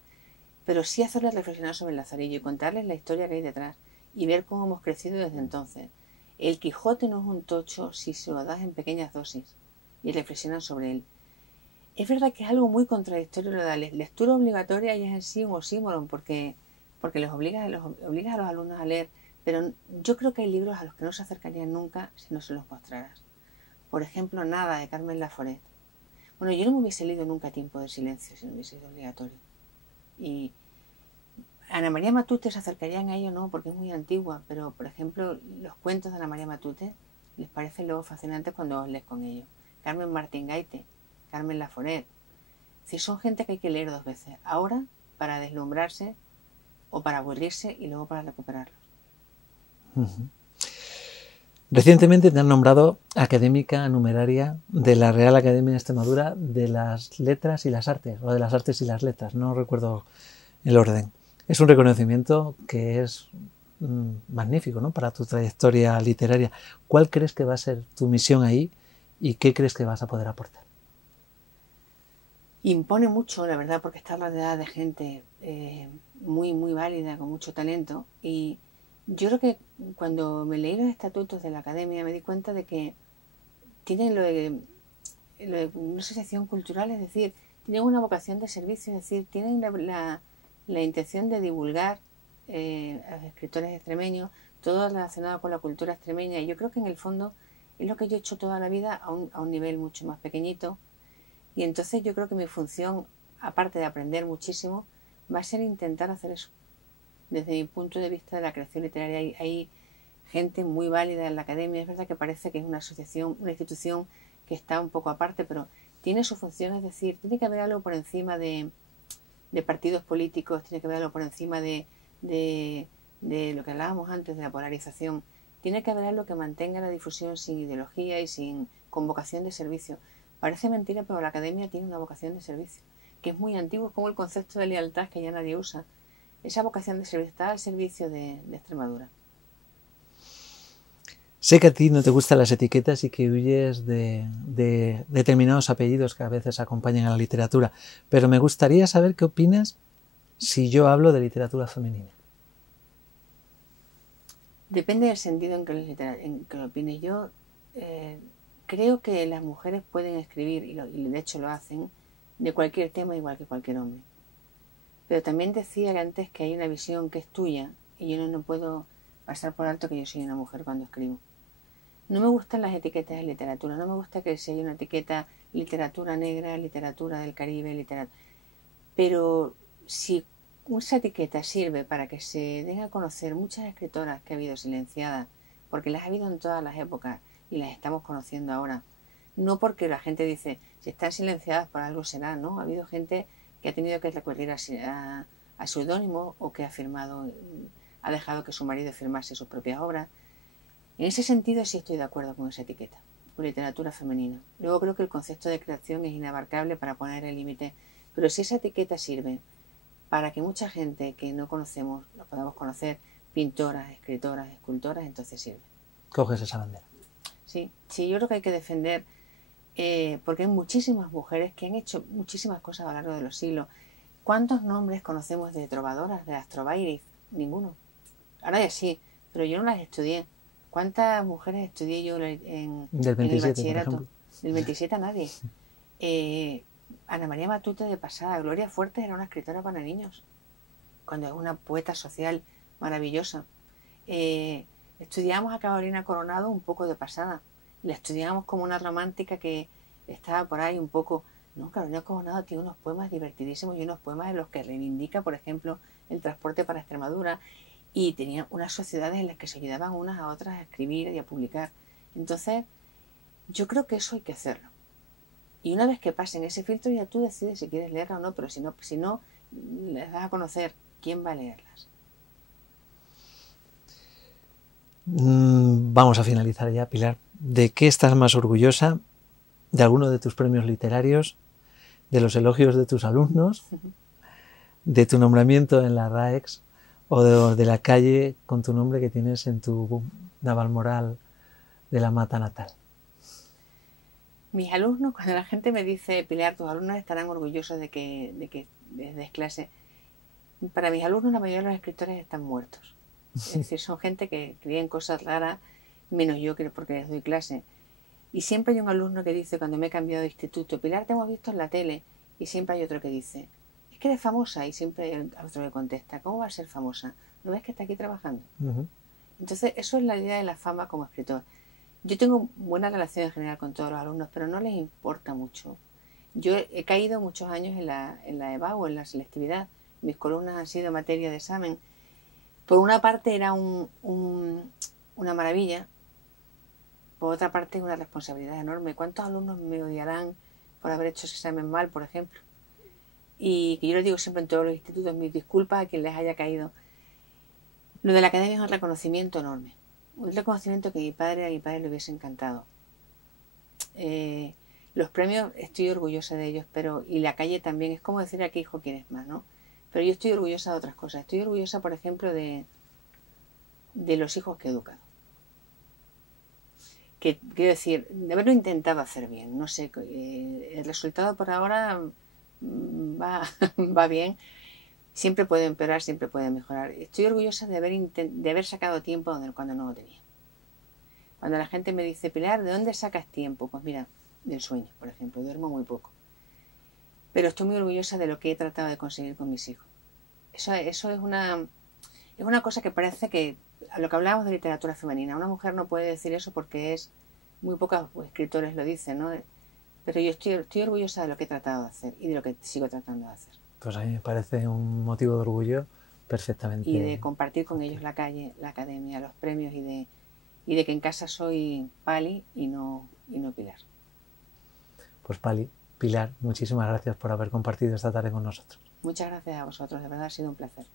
pero sí hacerles reflexionar sobre el Lazarillo y contarles la historia que hay detrás y ver cómo hemos crecido desde entonces. El Quijote no es un tocho si se lo das en pequeñas dosis y reflexionan sobre él. Es verdad que es algo muy contradictorio lo de la lectura obligatoria y es en sí un oxímoron porque les obligas a los alumnos a leer, pero yo creo que hay libros a los que no se acercarían nunca si no se los mostraras. Por ejemplo, Nada, de Carmen Laforet. Bueno, yo no me hubiese leído nunca Tiempo de Silencio si no hubiese sido obligatorio. Y Ana María Matute se acercarían a ello, no, porque es muy antigua, pero por ejemplo, los cuentos de Ana María Matute les parecen luego fascinantes cuando os lees con ellos. Carmen Martín Gaite, Carmen Laforet. Es decir, son gente que hay que leer 2 veces. Ahora para deslumbrarse o para aburrirse y luego para recuperarlos. Recientemente te han nombrado académica numeraria de la Real Academia de Extremadura de las Letras y las Artes, o de las Artes y las Letras, no recuerdo el orden. Es un reconocimiento que es magnífico, ¿no?, para tu trayectoria literaria. ¿Cuál crees que va a ser tu misión ahí y qué crees que vas a poder aportar? Impone mucho, la verdad, porque está rodeada de gente muy, muy válida, con mucho talento. Y yo creo que cuando me leí los estatutos de la academia me di cuenta de que tienen una asociación cultural, es decir, tienen una vocación de servicio, es decir, tienen la intención de divulgar a los escritores extremeños, todo relacionado con la cultura extremeña. Y yo creo que en el fondo es lo que yo he hecho toda la vida a un nivel mucho más pequeñito. Y entonces yo creo que mi función, aparte de aprender muchísimo, va a ser intentar hacer eso. Desde mi punto de vista de la creación literaria hay gente muy válida en la academia. Es verdad que parece que es una asociación, una institución que está un poco aparte, pero tiene su función, es decir, tiene que haber algo por encima de partidos políticos, tiene que haber algo por encima de lo que hablábamos antes de la polarización. Tiene que haber algo que mantenga la difusión sin ideología y sin convocación de servicio. Parece mentira, pero la academia tiene una vocación de servicio, que es muy antiguo, es como el concepto de lealtad que ya nadie usa. Esa vocación de servicio está al servicio de Extremadura. Sé que a ti no te gustan las etiquetas y que huyes de determinados apellidos que a veces acompañan a la literatura, pero me gustaría saber qué opinas si yo hablo de literatura femenina. Depende del sentido en que lo opine yo. Creo que las mujeres pueden escribir, y de hecho lo hacen, de cualquier tema igual que cualquier hombre. Pero también decía antes que hay una visión que es tuya y yo no puedo pasar por alto que yo soy una mujer cuando escribo. No me gustan las etiquetas de literatura, no me gusta que se haya una etiqueta literatura negra, literatura del Caribe, literatura... Pero si esa etiqueta sirve para que se den a conocer muchas escritoras que ha habido silenciadas, porque las ha habido en todas las épocas y las estamos conociendo ahora, no porque la gente dice, si están silenciadas por algo será, ¿no? Ha habido gente que ha tenido que recurrir a seudónimo o que ha dejado que su marido firmase sus propias obras. En ese sentido sí estoy de acuerdo con esa etiqueta, con literatura femenina. Luego creo que el concepto de creación es inabarcable para poner el límite, pero si esa etiqueta sirve para que mucha gente que no conocemos, lo podamos conocer, pintoras, escritoras, escultoras, entonces sirve. Coges esa bandera. Sí, sí, yo creo que hay que defender, porque hay muchísimas mujeres que han hecho muchísimas cosas a lo largo de los siglos. ¿Cuántos nombres conocemos de trovadoras, de Astrobaires? Ninguno. Ahora ya sí, pero yo no las estudié. ¿Cuántas mujeres estudié yo en Del 27, el bachillerato? por ejemplo. Del 27 a nadie. Ana María Matute de pasada, Gloria Fuertes era una escritora para niños, cuando es una poeta social maravillosa. Estudiamos a Carolina Coronado un poco de pasada, la estudiamos como una romántica que estaba por ahí un poco. No, Carolina Coronado tiene unos poemas divertidísimos y unos poemas en los que reivindica, por ejemplo, el transporte para Extremadura, y tenía unas sociedades en las que se ayudaban unas a otras a escribir y a publicar. Entonces, yo creo que eso hay que hacerlo. Y una vez que pasen ese filtro ya tú decides si quieres leerla o no, pero si no les das a conocer, ¿quién va a leerlas? Vamos a finalizar ya, Pilar. ¿De qué estás más orgullosa? ¿De alguno de tus premios literarios? ¿De los elogios de tus alumnos? ¿De tu nombramiento en la RAEX? ¿O de la calle con tu nombre que tienes en tu Navalmoral de la Mata natal? Mis alumnos, cuando la gente me dice, Pilar, tus alumnos estarán orgullosos de que des clase. Para mis alumnos la mayoría de los escritores están muertos. Es decir, son gente que escriben cosas raras, menos yo porque les doy clase. Y siempre hay un alumno que dice, cuando me he cambiado de instituto, Pilar, te hemos visto en la tele. Y siempre hay otro que dice, es que eres famosa. Y siempre hay otro que contesta, ¿cómo va a ser famosa? ¿No ves que está aquí trabajando? Entonces, eso es la idea de la fama como escritor. Yo tengo buena relación en general con todos los alumnos, pero no les importa mucho. Yo he caído muchos años en la EBAU, en la selectividad. Mis columnas han sido materia de examen. Por una parte era una maravilla, por otra parte es una responsabilidad enorme. ¿Cuántos alumnos me odiarán por haber hecho ese examen mal, por ejemplo? Y que yo les digo siempre en todos los institutos, mis disculpas a quien les haya caído. Lo de la academia es un reconocimiento enorme. Un reconocimiento que a mi padre le hubiese encantado. Los premios estoy orgullosa de ellos, y la calle también. Es como decir a qué hijo quieres más, ¿no? Pero yo estoy orgullosa de otras cosas. Estoy orgullosa, por ejemplo, de los hijos que he educado. Que quiero decir, de haberlo intentado hacer bien. No sé, el resultado por ahora va bien. Siempre puede empeorar, siempre puede mejorar. Estoy orgullosa de haber sacado tiempo cuando no lo tenía. Cuando la gente me dice, Pilar, ¿de dónde sacas tiempo? Pues mira, del sueño, por ejemplo. Duermo muy poco. Pero estoy muy orgullosa de lo que he tratado de conseguir con mis hijos. Eso es una cosa que parece que, a lo que hablábamos de literatura femenina, una mujer no puede decir eso porque muy pocos escritores lo dicen, ¿no? Pero yo estoy orgullosa de lo que he tratado de hacer y de lo que sigo tratando de hacer. Pues a mí me parece un motivo de orgullo perfectamente. Y de compartir con ellos la calle, la academia, los premios y de que en casa soy Pali y no Pilar. Pues Pilar, muchísimas gracias por haber compartido esta tarde con nosotros. Muchas gracias a vosotros, de verdad ha sido un placer.